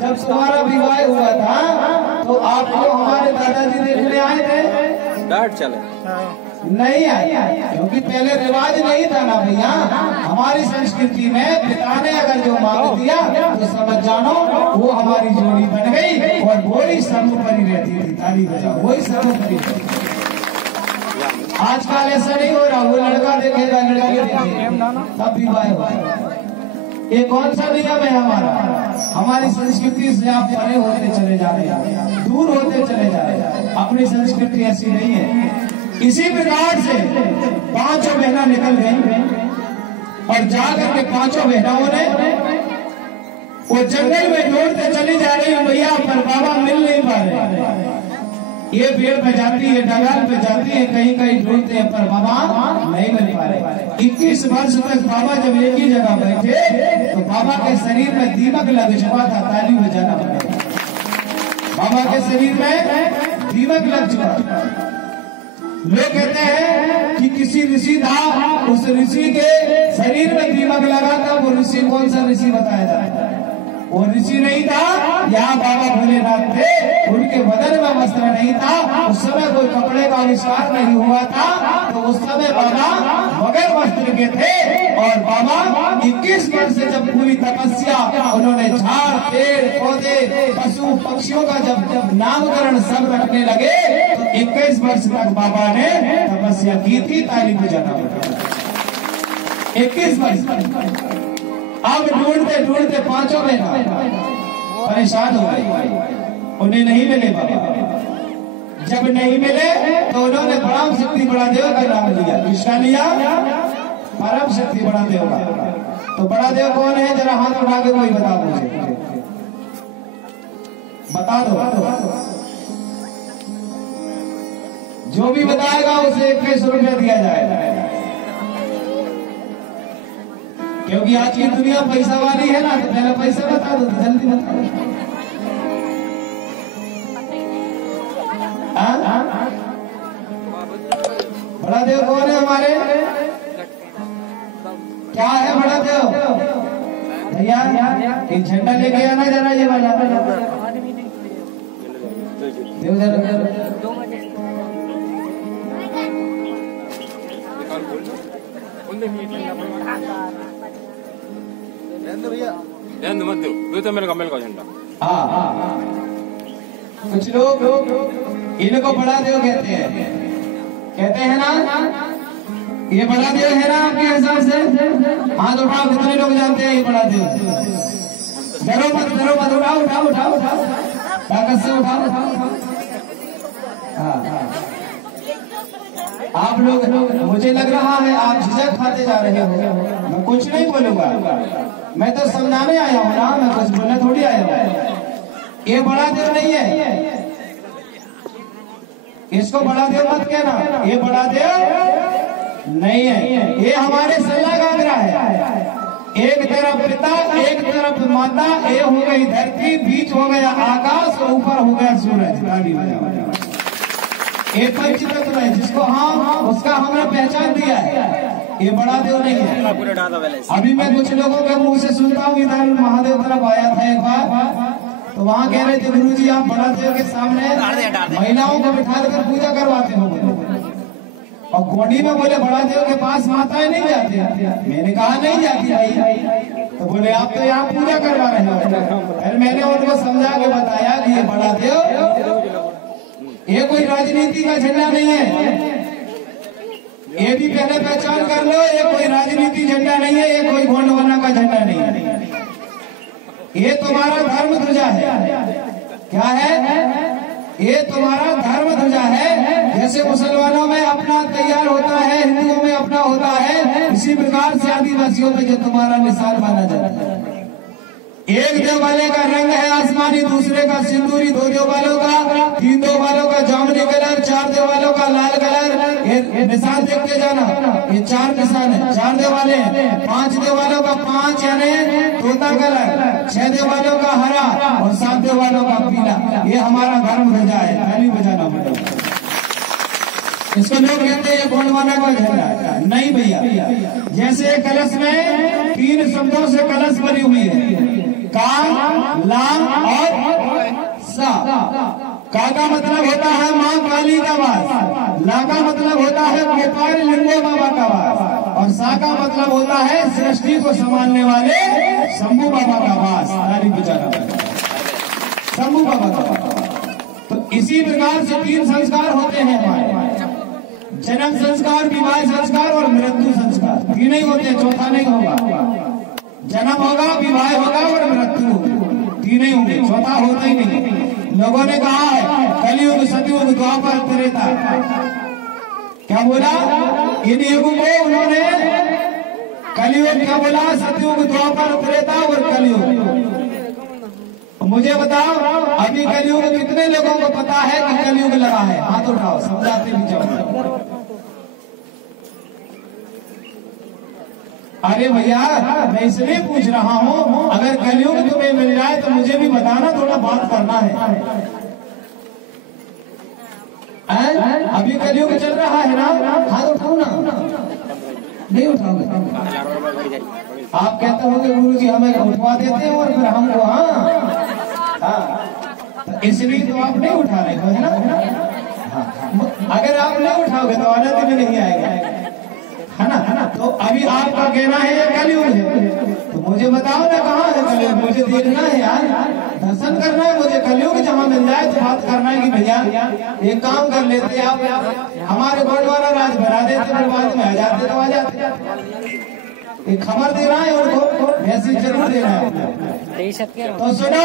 जब तुम्हारा विवाह हुआ था तो आपको हमारे दादाजी देखने आए थे? डांट चले नहीं आए, क्योंकि पहले रिवाज नहीं था ना भैया। हमारी संस्कृति में पिता ने अगर जो मांग दिया तो समझ जानो वो हमारी जोड़ी बन गई और वही सर्वोपरि रहती थी। ताली बजाओ, वही सर्वोपरि। आजकल ऐसा नहीं हो रहा, वो लड़का देखेगा लड़की देखेगा तब विवाह होगा। ये कौन सा नियम है हमारा? हमारी संस्कृति से आप परे होते चले जा रहे हैं, दूर होते चले जा रहे हैं। अपनी संस्कृति ऐसी नहीं है। इसी प्रकार से पांचों बहना निकल गई और जाकर के पांचों बहनाओं ने वो जंगल में ढूंढते चली जा रही भैया, पर बाबा मिल नहीं पा रहे। ये पेड़ पे जाती है, डगाल पे जाती है, कहीं कहीं ढूंढते हैं पर बाबा नहीं मिल पा रहे। 21 वर्ष तक बाबा जब एक ही जगह बैठे तो बाबा के शरीर में दीमक लग चुका था। ताली बजाना पड़ेगा। बाबा के शरीर में दीमक लग चुका था। लोग कहते हैं कि किसी ऋषि था, उस ऋषि के शरीर में दीमक लगा था। वो ऋषि कौन सा ऋषि बताया जाता है? वो ऋषि नहीं था, यहाँ बाबा भोलेनाथ थे। उनके बदन में वस्त्र नहीं था, उस समय कोई कपड़े का आविष्कार नहीं हुआ था, तो उस समय बाबा बगैर वस्त्र के थे। और बाबा 21 वर्ष से जब पूरी तपस्या उन्होंने झाड़ पेड़ पौधे पशु पक्षियों का जब नामकरण सब रखने लगे तो 21 वर्ष तक बाबा ने तपस्या की थी। ताली बजाना पड़ेगा। 21 वर्ष। अब ढूंढते ढूंढते पांचों में परेशान हो गए, उन्हें नहीं मिले बाबा। जब नहीं मिले तो उन्होंने परम शक्ति बड़ा देव का नाम लिया। किसका लिया? परम शक्ति बड़ा देव का। तो बड़ा देव कौन है? जरा हाथ उठा के कोई बता मुझे, बता दो। जो भी बताएगा उसे 21 रुपया दिया जाएगा, क्योंकि आज की दुनिया पैसा वाली है ना। तो पहले पैसा बता दो, तो जल्दी बता दो। बड़ा देव कौन है हमारे? क्या है बड़ा देव? भैया एक झंडा लेके आना जरा, ये वाला देव जरा। ध्यान मत दो, तो मेरे कमल का झंडा। हाँ, कुछ लोग इनको बड़ा देव कहते हैं ना। ये बड़ा देव है ना आपके हिसाब से? हाथ उठाओ, कितने लोग जानते हैं ये बड़ा देव? डरो मत, डरो मत, उठाओ उठाओ उठाओ उठाओ, ताकत से उठाओ। हाँ, आप लोग, मुझे लग रहा है आप झिझक खाते जा रहे हो। मैं कुछ नहीं बोलूंगा, मैं तो समझाने आया हूँ ना, मैं कुछ बोलने थोड़ी आया हूँ। ये बड़ा देव नहीं है, इसको बड़ा देव मत कहना। ये बड़ा देव नहीं है, ये हमारे सल्ला गागरा है। एक तरफ पिता, एक तरफ माता, ये हो गई धरती, बीच हो गया आकाश और ऊपर हो गया सूरज। ये पंचतत्व है जिसको हम उसका हमने पहचान दिया है। ये बड़ा देव नहीं है। अभी मैं कुछ लोगों के मुंह से सुनता हूँ, इधर महादेव तरफ आया था एक बार, तो वहाँ कह रहे थे गुरुजी आप बड़ा देव के सामने महिलाओं को बिठा कर पूजा करवाते हो, और गोडी में बोले बड़ा देव के पास माताएं नहीं जाती। मैंने कहा नहीं जाती भाई, तो बोले आप तो यहाँ पूजा करवा रहे हो। फिर मैंने उनको समझा के बताया कि ये बड़ा देव, ये कोई राजनीति का झंडा नहीं है। ये भी पहले पहचान कर लो, ये कोई राजनीति झंडा नहीं है, ये कोई गोंडवाना का झंडा नहीं है। ये तुम्हारा धर्म ध्वजा है। क्या है? ये तुम्हारा धर्म ध्वजा है। जैसे मुसलमानों में अपना तैयार होता है, हिंदुओं में अपना होता है, इसी प्रकार से आदिवासियों में जो तुम्हारा निशान माना जाता है। एक देव वाले का रंग है आसमानी, दूसरे का सिंदूरी, दो देव वालों का, तीन देव वालों का जामुनी कलर, चार देव वालों का लाल कलर। ये निशान देखते जाना, ये 4 निशान है, 4 देव वाले हैं। 5 देव वालों का 5 यानी तोता कलर, 6 देव वालों का हरा और 7 देव वालों का पीला। ये हमारा धर्म ध्वजा है, पहली बजाना पड़ेगा। इसको लोग कहते हैं गोंडवाना का झंडा। नहीं भैया, जैसे कलश में 3 शब्दों से कलश बनी हुई है, का, लाम और सा। का मतलब होता है माँ काली का वास, ला का मतलब होता है गोपाल लिंगो बाबा का वास, और सा का मतलब होता है सृष्टि को संभालने वाले शंभू बाबा का वास। ताली बजाना, शंभू बाबा का वास। तो इसी प्रकार से 3 संस्कार होते हैं हमारे, जन्म संस्कार, विवाह संस्कार और मृत्यु संस्कार। 3 ही होते, चौथा नहीं होगा। जन्म होगा, विवाह होगा और मृत्यु होगी, 3 ही होंगे, चौथा होता ही नहीं। लोगों ने कहा है कलयुग, सतयुग, द्वापर, त्रेता। क्या बोला? इन युगों को उन्होंने कलयुग क्या बोला? सतयुग, द्वापर, त्रेता और कलयुग। मुझे बताओ अभी कलयुग कितने लोगों को पता है कि कलयुग लगा है? हाथ उठाओ, समझाते भी जाओ। अरे भैया मैं इसलिए पूछ रहा हूँ, अगर कलयुग तुम्हें मिल जाए तो मुझे भी बताना, थोड़ा बात करना है। अभी कलयुग चल रहा है ना, हाथ उठाओ ना। नहीं उठाओगे? आप कहते हो कि गुरुजी हमें उठवा देते हैं और फिर हमको हाँ, इसलिए तो आप नहीं उठा रहे हो, है ना? अगर आप नहीं उठाओगे तो आनंद में नहीं आएगा, है ना? तो अभी आपका कहना है ये कलयुग है, तो मुझे बताओ ना कहाँ है कलयुग? मुझे देखना है यार, दर्शन करना है मुझे। कलयुग जहाँ मिल जाए तो बात करना है कि भैया एक काम कर लेते आप, हमारे गोंडवाना राज बना देते, फिर बाद में आ जाते तो आ जाते। एक खबर देना है उनको, मैसेज जरूर देना है। तो सुनो,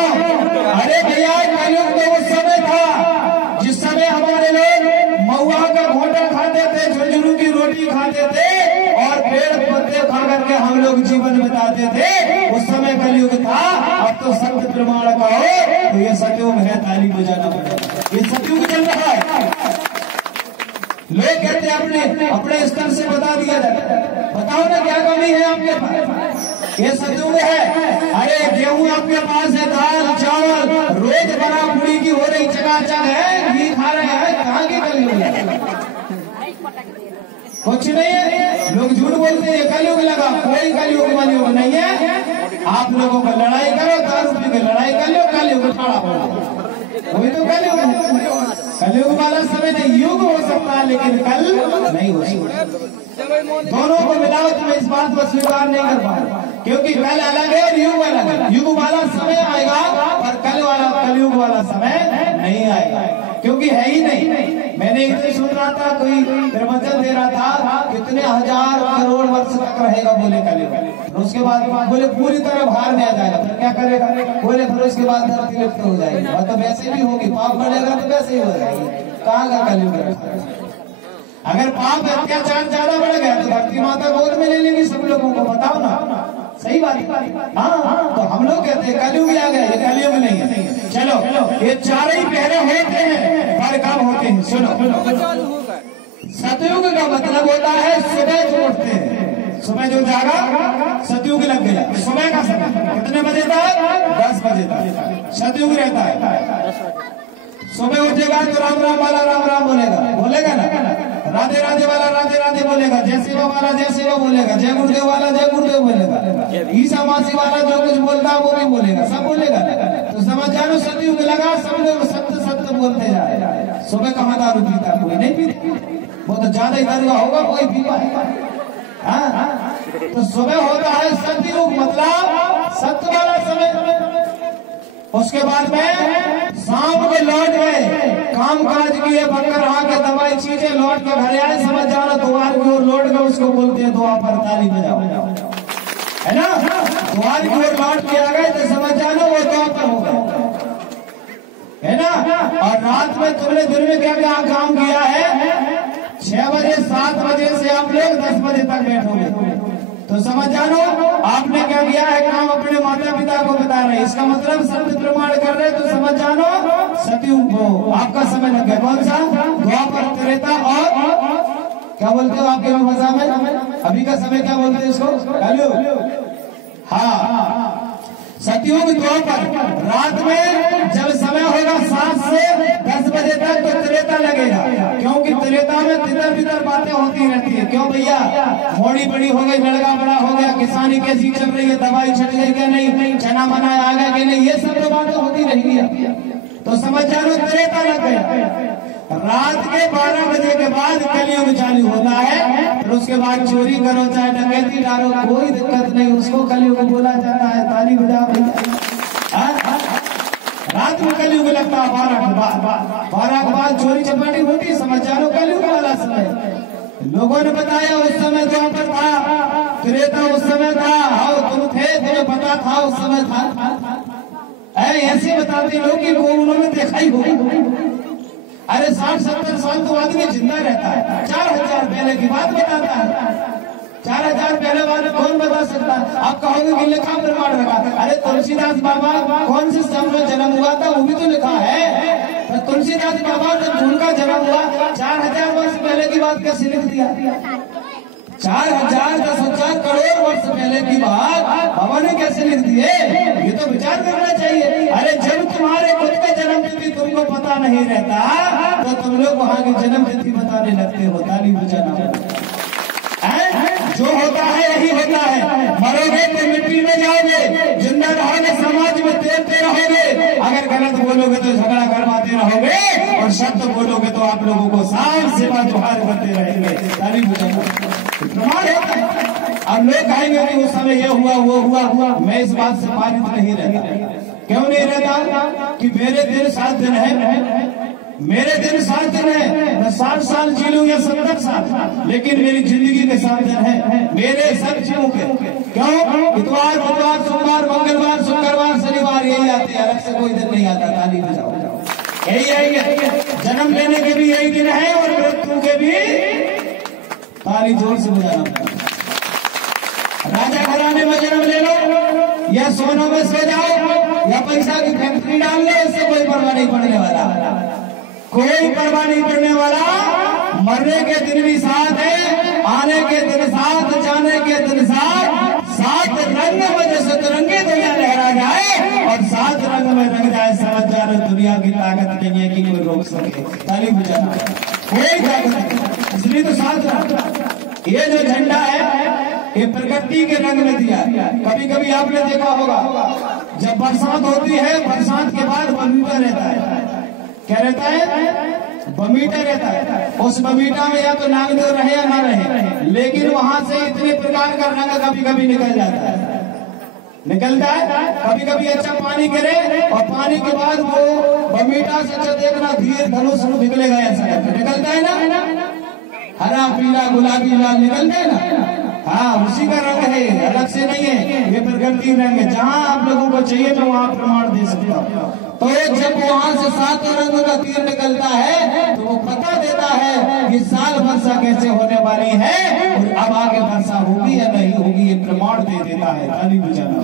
अरे भैया कलयुग तो उस समय था जिस समय हमारे लोग महुआ का घोटा खाते थे, झुंझुनू की रोटी खाते थे और पेड़ पत्ते खा करके हम लोग जीवन बिताते थे। उस समय कलयुग था। अब तो सत्य प्रमाण का हो तो ये सतयुग है, ताली बजाना पड़ेगा। ये सतयुग चल रहा है। लोग कहते हैं अपने स्तर से बता दिया जाता है, बताओ ना क्या कमी है आपके पास, ये सतयुग है। अरे गेहूं आपके पास है, दाल चावल रोज बना पूरी की हो रही चकाचक है, घी खा रहे हैं, कहाँ की कलयुग है? कुछ नहीं है। लोग झूठ बोलते हैं कलयुग लगा, कोई कलयुग वलयुग नहीं है। आप लोगों को लड़ाई करो, दारू पी के लड़ाई कर लो, कलयुग उठाड़ा पड़ा, वही तो कलयुग है। कलयुग वाला समय नहीं, युग हो सकता है लेकिन कल नहीं हो सकता। दोनों को मिलाओ तो मैं इस बात को स्वीकार नहीं कर पाऊंगा, क्योंकि कल अलग है और युग अलग है। युग वाला समय आएगा और कलयुग वाला समय नहीं आएगा, क्योंकि है ही नहीं। मैंने एक दिन सुन रहा था, कोई प्रवचन दे रहा था, कितने हजार करोड़ वर्ष तक रहेगा बोले कलयुग, उसके बाद बोले पूरी तरह बाहर में आ जाएगा, फिर क्या करेगा? बोले फिर उसके बाद धरती लिप्त हो जाएगी, मतलब वैसे भी होगी, पाप बढ़ेगा तो वैसे ही हो जाएगी। कहाँ का कलयुग? अगर पाप अत्याचार ज्यादा बढ़ गया तो धरती माता गोद में ले लेगी सब लोगों को, बताओ ना, सही बात है। हाँ, तो हम लोग कहते हैं कलयुग आ गया, ये कलयुग नहीं है। चलो, ये चारों ही पहरे होते हैं पर कब होते हैं? सुनो, सतयुग का मतलब होता है सुबह जो उठते हैं, सुबह जो जागा सतयुग लग गया। सुबह का समय कितने बजे तक? 10 बजे तक सतयुग रहता है। सुबह उठेगा तो राम राम वाला राम राम बोलेगा ना, राधे राधे वाला राधे राधे बोलेगा, जय शिवा वाला जय शिवा बोलेगा, जय गुरुदेव वाला जय गुरुदेव बोलेगा, ईसा मासी वाला जो कुछ बोलता है वो भी बोलेगा, सब बोलेगा। तो समझ जानो सतयुग लगा, सब लोग सत्य सत्य बोलते जा रहे। सुबह कहाँ दारू पीता? कोई नहीं पीता, वो तो ज्यादा ही दरुआ होगा, कोई पीवा है। तो सुबह होता है सतयुग, मतलब सत्य वाला समय। उसके बाद में शाम को लौट गए, काम काज किए, बकर के दवाई चीजें, लौट के घर आए, समझ जाना द्वार की ओर लौट गए, उसको बोलते हैं दुआ पर ताली बजाओ, है ना? द्वार की ओर लौट के आ गए तो समझ जाना वो दुआ पर हो गए, है ना? और रात में तुमने दिन में क्या क्या काम किया है? 6 बजे 7 बजे से आप लोग 10 बजे तक बैठोगे, तो समझ जानो आपने क्या किया है काम, अपने माता पिता को बता रहे, इसका मतलब सत्य प्रमाण कर रहे, तो समझ जानो सतयुग को आपका समय लग गया। कौन सा? द्वापर, त्रेता और क्या बोलते हो आपके भाषा में? अभी का समय क्या बोलते हैं इसको? कलयुग। हाँ, सतयुग द्वापर। रात में जब समय होगा 7 से 10 बजे तक तो त्रेता लगेगा, क्योंकि त्रेता में तितर बितर बातें होती रहती है। क्यों भैया? मोड़ी बड़ी हो गई, लड़का बड़ा हो गया, किसानी कैसी चल रही है, दवाई छट गई क्या नहीं, चना मना आ गया कि नहीं, ये सब तो बातें होती रहेगी। तो समझ जानो त्रेता लग गया। रात के 12 बजे के बाद कलयुग चालू होता है, फिर उसके बाद चोरी करो चाहे डकैती डालो, कोई दिक्कत नहीं, उसको कलयुग बोला जाता है। ताली बजा भैया। रात में कलयुग लगता है 12 के बाद, 12 के बाद चोरी चपाटी होती, समझ जानो कलयुग वाला समय। लोगों ने बताया उस समय द्वापर था, त्रेता उस समय था, हाँ तुम थे, तुम्हें पता था उस समय था, ऐसे बताते लोग कि वो उन्होंने देखा ही होगा। अरे 60-70 साल तो आदमी जिंदा रहता है, 4000 पहले की बात बताता है। 4000 पहले वाले कौन बता सकता है? आप कहोगे कि लिखा प्रमाण रखा, अरे तुलसीदास बाबा कौन से सन में जन्म हुआ था वो भी तो लिखा है। तो तुलसीदास बाबा जब उनका जन्म हुआ 4000 वर्ष पहले की बात कैसे लिख दिया? 4000 करोड़ वर्ष पहले की बात बाबा ने कैसे लिख दिए? ये तो विचार करना चाहिए। अरे जब तुम्हारे खुद के जन्म तिथि तुमको पता नहीं रहता तो तुम लोग वहाँ की जन्म तिथि बताने लगते हो। ताली बजाना। जो होता है यही होता है। मरोगे तो मिट्टी में जाओगे, जिंदा रहोगे समाज में तैरते रहोगे। अगर गलत बोलोगे तो झगड़ा करवाते रहोगे, और सत्य बोलोगे तो आप लोगों को साफ सेवा जोहार करते रहेंगे। ताली बजाना प्रमाण होता है। अब लोग कहेंगे कि उस समय ये हुआ वो हुआ, मैं इस बात से पारित नहीं रहता। क्यों नहीं रहता? कि मेरे दिन 7 दिन है, मेरे दिन 7 दिन है। मैं 60 साल जी लूं या 70 साल, लेकिन मेरी जिंदगी के 7 दिन है। मेरे सब जीवों के क्यों? इतवार, बुधवार, सोमवार, मंगलवार, शुक्रवार, शनिवार यही आते हैं, अलग से कोई दिन नहीं आता। ताली बजाओ। यही है, जन्म लेने के भी यही दिन है और मृत्यु के भी। ताली जोर से बजाना पड़ेगा। राजा घराने में जन्म ले लो या सोना में सो जाओ या पैसा की फैक्ट्री डाल लो, इससे कोई परवाह नहीं पड़ने वाला। कोई परवाह नहीं पड़ने वाला। मरने के दिन भी साथ है, आने के दिन साथ, जाने के दिन साथ। सात रंग में जैसे तिरंगे दुनिया लहरा जाए और सात रंग में रंग जाए, समझ जाने दुनिया की ताकत नहीं है कि कोई रोक सके। ताली बजाना, कोई ताकत नहीं। इसलिए तो सात रंग। ये जो झंडा है ये प्रकृति के रंग में दिया। कभी कभी आपने देखा होगा, जब बरसात होती है, बरसात के बाद बमीटा रहता है। क्या रहता है? बमीटा रहता है। उस बमीटा में या तो नागदेव रहे या ना रहे, लेकिन वहां से इतने प्रकार का रंग कभी कभी निकल जाता है, निकलता है। कभी कभी अच्छा पानी गिरे और पानी के बाद वो बमीटा से अच्छा देखना धीरे धनुष निकलेगा, ऐसा निकलता है ना। हरा, पीला, गुलाबी, लाल निकलते है ना। हाँ, उसी का रंग है, अलग से नहीं है। ये प्रकृति रंग है। जहाँ आप लोगों को चाहिए मैं वहाँ प्रमाण दे सकता हूँ। तो जब वहाँ से सात रंग का तीर निकलता है तो वो पता देता है कि साल वर्षा कैसे होने वाली है और अब आगे वर्षा होगी या नहीं होगी, ये प्रमाण दे देता है। ताली बजाना,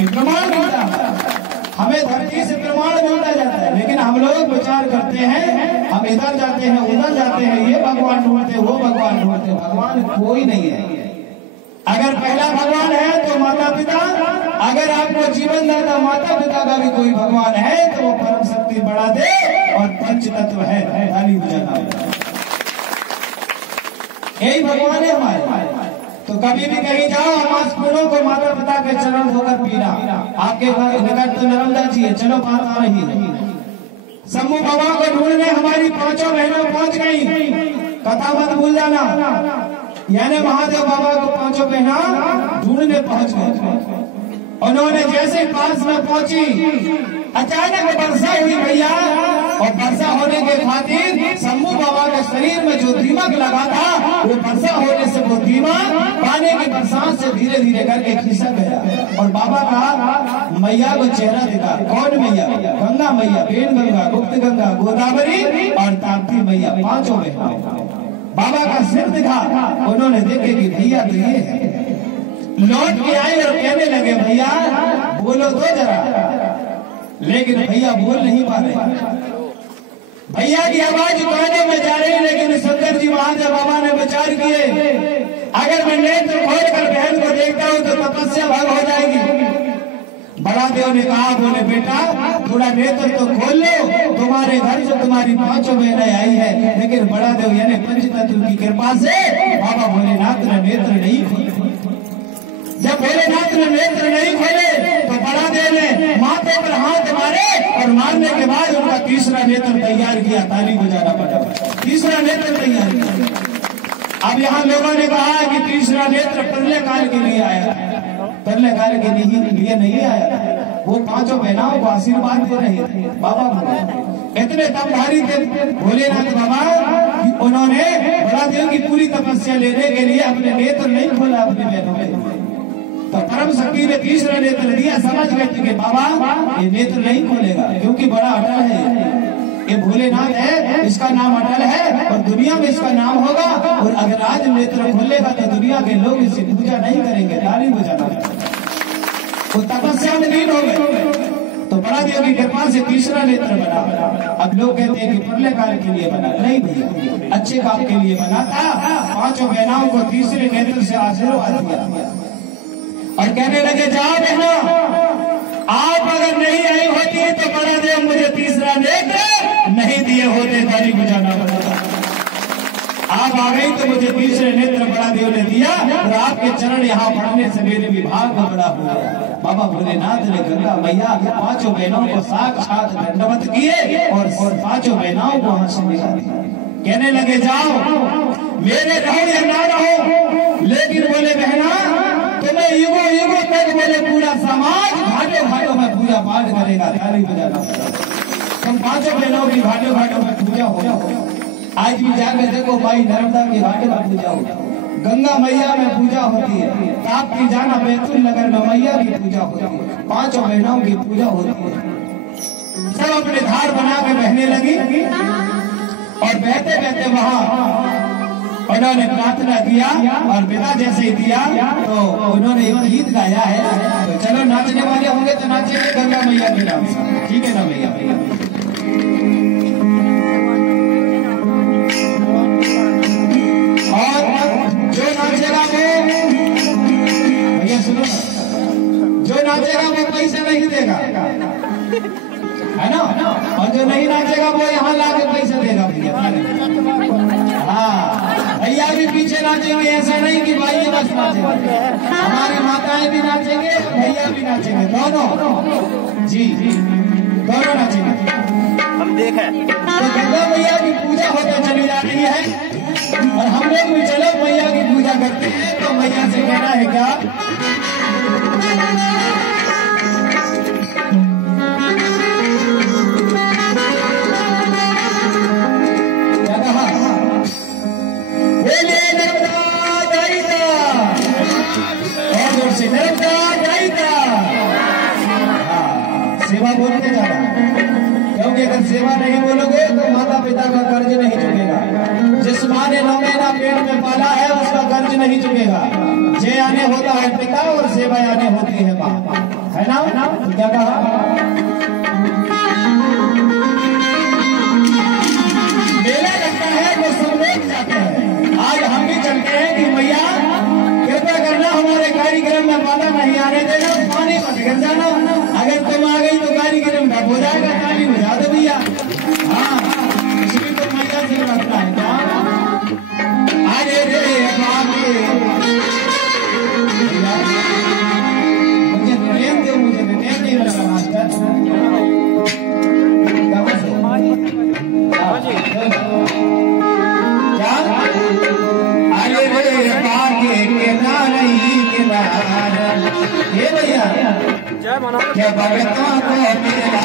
ये प्रमाण मिलता है हमें। धरती से प्रमाण मिलता जाता है, लेकिन हम लोग विचार करते हैं, हम इधर जाते हैं, उधर जाते हैं, ये भगवान ढूंढते, वो भगवान ढूंढते। भगवान कोई नहीं है। अगर पहला भगवान है तो माता पिता, अगर आपको जीवन दाता माता पिता का भी कोई भगवान है तो वो परम शक्ति बढ़ा दे और पंच तत्व है। ताली बजाना, यही भगवान है हमारे। तो कभी भी कहीं जाओ, आवाज पूर्णों को माता पिता के चरण धोकर पीना। आपके निकट तो नर्मदा जी है, चलो बात आ रही है। शंभू बाबा को ढूंढने हमारी पांचों बहनों पहुंच गई। कथा मत भूल जाना, यानी महादेव बाबा को पांचों बहना ढूंढने पहुंच गए। उन्होंने जैसे पास में पहुंची, अचानक वर्षा हुई भैया। और वर्षा होने के खातिर शंभू बाबा के शरीर में जो दीमक लगा था, वो वर्षा होने से वो दीमक पानी की बरसात से धीरे धीरे करके खिसक गया। और बाबा का मैया को चेहरा दिखा। कौन मैया? गंगा मैया, वेण गंगा, गुप्त गंगा, गोदावरी और ताप्ती मैया, पांचों बहनों। बाबा का सिर दिखा। उन्होंने देखे कि भैया तो ये है। लौट के आए और कहने लगे भैया बोलो तो जरा, लेकिन भैया बोल नहीं पा रहे। भैया की आवाज कानों में जा रही, लेकिन शंकर जी महादेव बाबा ने विचार किए, अगर मैं नेत्र खोल कर बहन को देखता हूँ तो तपस्या भंग हो जाएगी। बड़ा देव ने कहा, बोले बेटा थोड़ा नेत्र तो खोल लो, तुम्हारे घर से तुम्हारी पांचों बहनें आई है। लेकिन बड़ा देव यानी पंचतत्व की कृपा से बाबा भोलेनाथ ने नेत्र नहीं खोले। जब भोलेनाथ ने नेत्र नहीं खोले तो बड़ा देव ने माथे पर हाथ मारे और मारने के बाद उनका तीसरा नेत्र तैयार किया। ताली बजाना पड़ा, तीसरा नेत्र तैयार किया। अब यहाँ लोगों ने कहा कि तीसरा नेत्र प्रलय काल के लिए आया। प्रलय काल के लिए नहीं आया, वो पांचों बहनाओं को आशीर्वाद दे रहे थे। बाबा भोले इतने दमधारी थे भोलेनाथ बाबा कि उन्होंने बड़ा देव की पूरी तपस्या लेने के लिए अपने नेत्र नहीं खोला अपने बहनों में। तो परम शक्ति ने तीसरा नेत्र दिया। समझ गए थे कि बाबा ये नेत्र नहीं खोलेगा, क्योंकि बड़ा अटल है, ये भोलेनाथ है, इसका नाम अटल है और दुनिया में इसका नाम होगा। और अगर आज नेत्र खोलेगा तो दुनिया के लोग इसकी पूजा नहीं करेंगे। ताली बजाना, वो तपस्या में लीन हो गए। तो बड़ा देव की कृपा से तीसरा नेत्र बना। अब लोग कहते हैं कि प्रलय काल के लिए बना, नहीं भैया अच्छे काम के लिए बना था। पांचों बहनाओं को तीसरे नेत्र से आशीर्वाद दिया और कहने लगे जाओ बहनों, आप अगर नहीं आई होती तो बड़ा देव मुझे तीसरा नेत्र नहीं दिए होते। ताली बजाना पड़ता। आप आ गई तो मुझे तीसरे नेत्र बड़ा देव ने दिया और आपके चरण यहाँ पढ़ने से मेरे विभाग में बड़ा हुआ। बाबा भोलेनाथ ने गंगा मैया पांचों बहनों को साक्षात दंडवत किए और पांचों बहनों को वहां से निकाल दिया। कहने लगे जाओ, मेरे रहो या ना रहो, लेकिन बोले बहना तुम्हें युगों युगों तक बोले पूरा समाज घाटों घाटों में पूजा पाठ करेगा। ताली बजाना। तुम पांचों बहनों की घाटों घाटों में पूजा हो। आज भी जाकर देखो भाई, नर्मदा के घाटों में पूजा हो। गंगा मैया में पूजा होती है, आपकी जाना बैतुल नगर में मैया की पूजा होती है, 5 महीनों की पूजा होती है। सब अपने धार बना के बहने लगी और बहते बहते वहां उन्होंने प्रार्थना किया और बिना जैसे ही दिया तो उन्होंने एक गीत गाया है। तो चलो नाचने वाले होंगे तो नाचेंगे गंगा मैया के नाम से, ठीक है ना भैया? और जो नाचेगा वो भैया सुनो, जो नाचेगा वो पैसे नहीं देगा, है ना? और जो नहीं नाचेगा वो यहाँ लाके पैसे देगा भैया। हाँ, भैया भी पीछे नाचेंगे, ऐसा नहीं कि भाई बस नाचेंगे, हमारी माताएं भी नाचेंगे, भैया भी नाचेंगे, दोनों जी दोनों नाचेंगे। हम देखें तो गंगा मैया की पूजा होकर चली जा रही है और हम लोग भी चलो मैया की पूजा करते हैं। तो मैया से कहना है क्या? सेवा बोलते जाना, क्योंकि अगर सेवा नहीं बोलोगे तो माता पिता का कर्ज नहीं चुकेगा। जिस माँ ने 9 महीना पेट में पाला है उसका कर्ज नहीं चुकेगा। जय आने होता है पिता और सेवा आने होती है माँ, है ना? तो क्या कहा? मेला लगता है तो सब लोग जाते हैं, आज हम भी चलते हैं कि मैया कृपया करना हमारे कार्यक्रम में बाधा नहीं आने देना, पानी मत गिर जाना। अगर तुम आ गई तो कार्यक्रम ठप हो जाएगा, ताली बजा दो भैया। हाँ, इसलिए तो मैया से रखना है क्या? अरे रे बाबे, मुझे प्रेम दो, मुझे प्रेम नहीं लगा मास्टर। क्या? अरे रे बागे किनारे किनारा, ये भैया क्या भगतों को मिला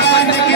गाने के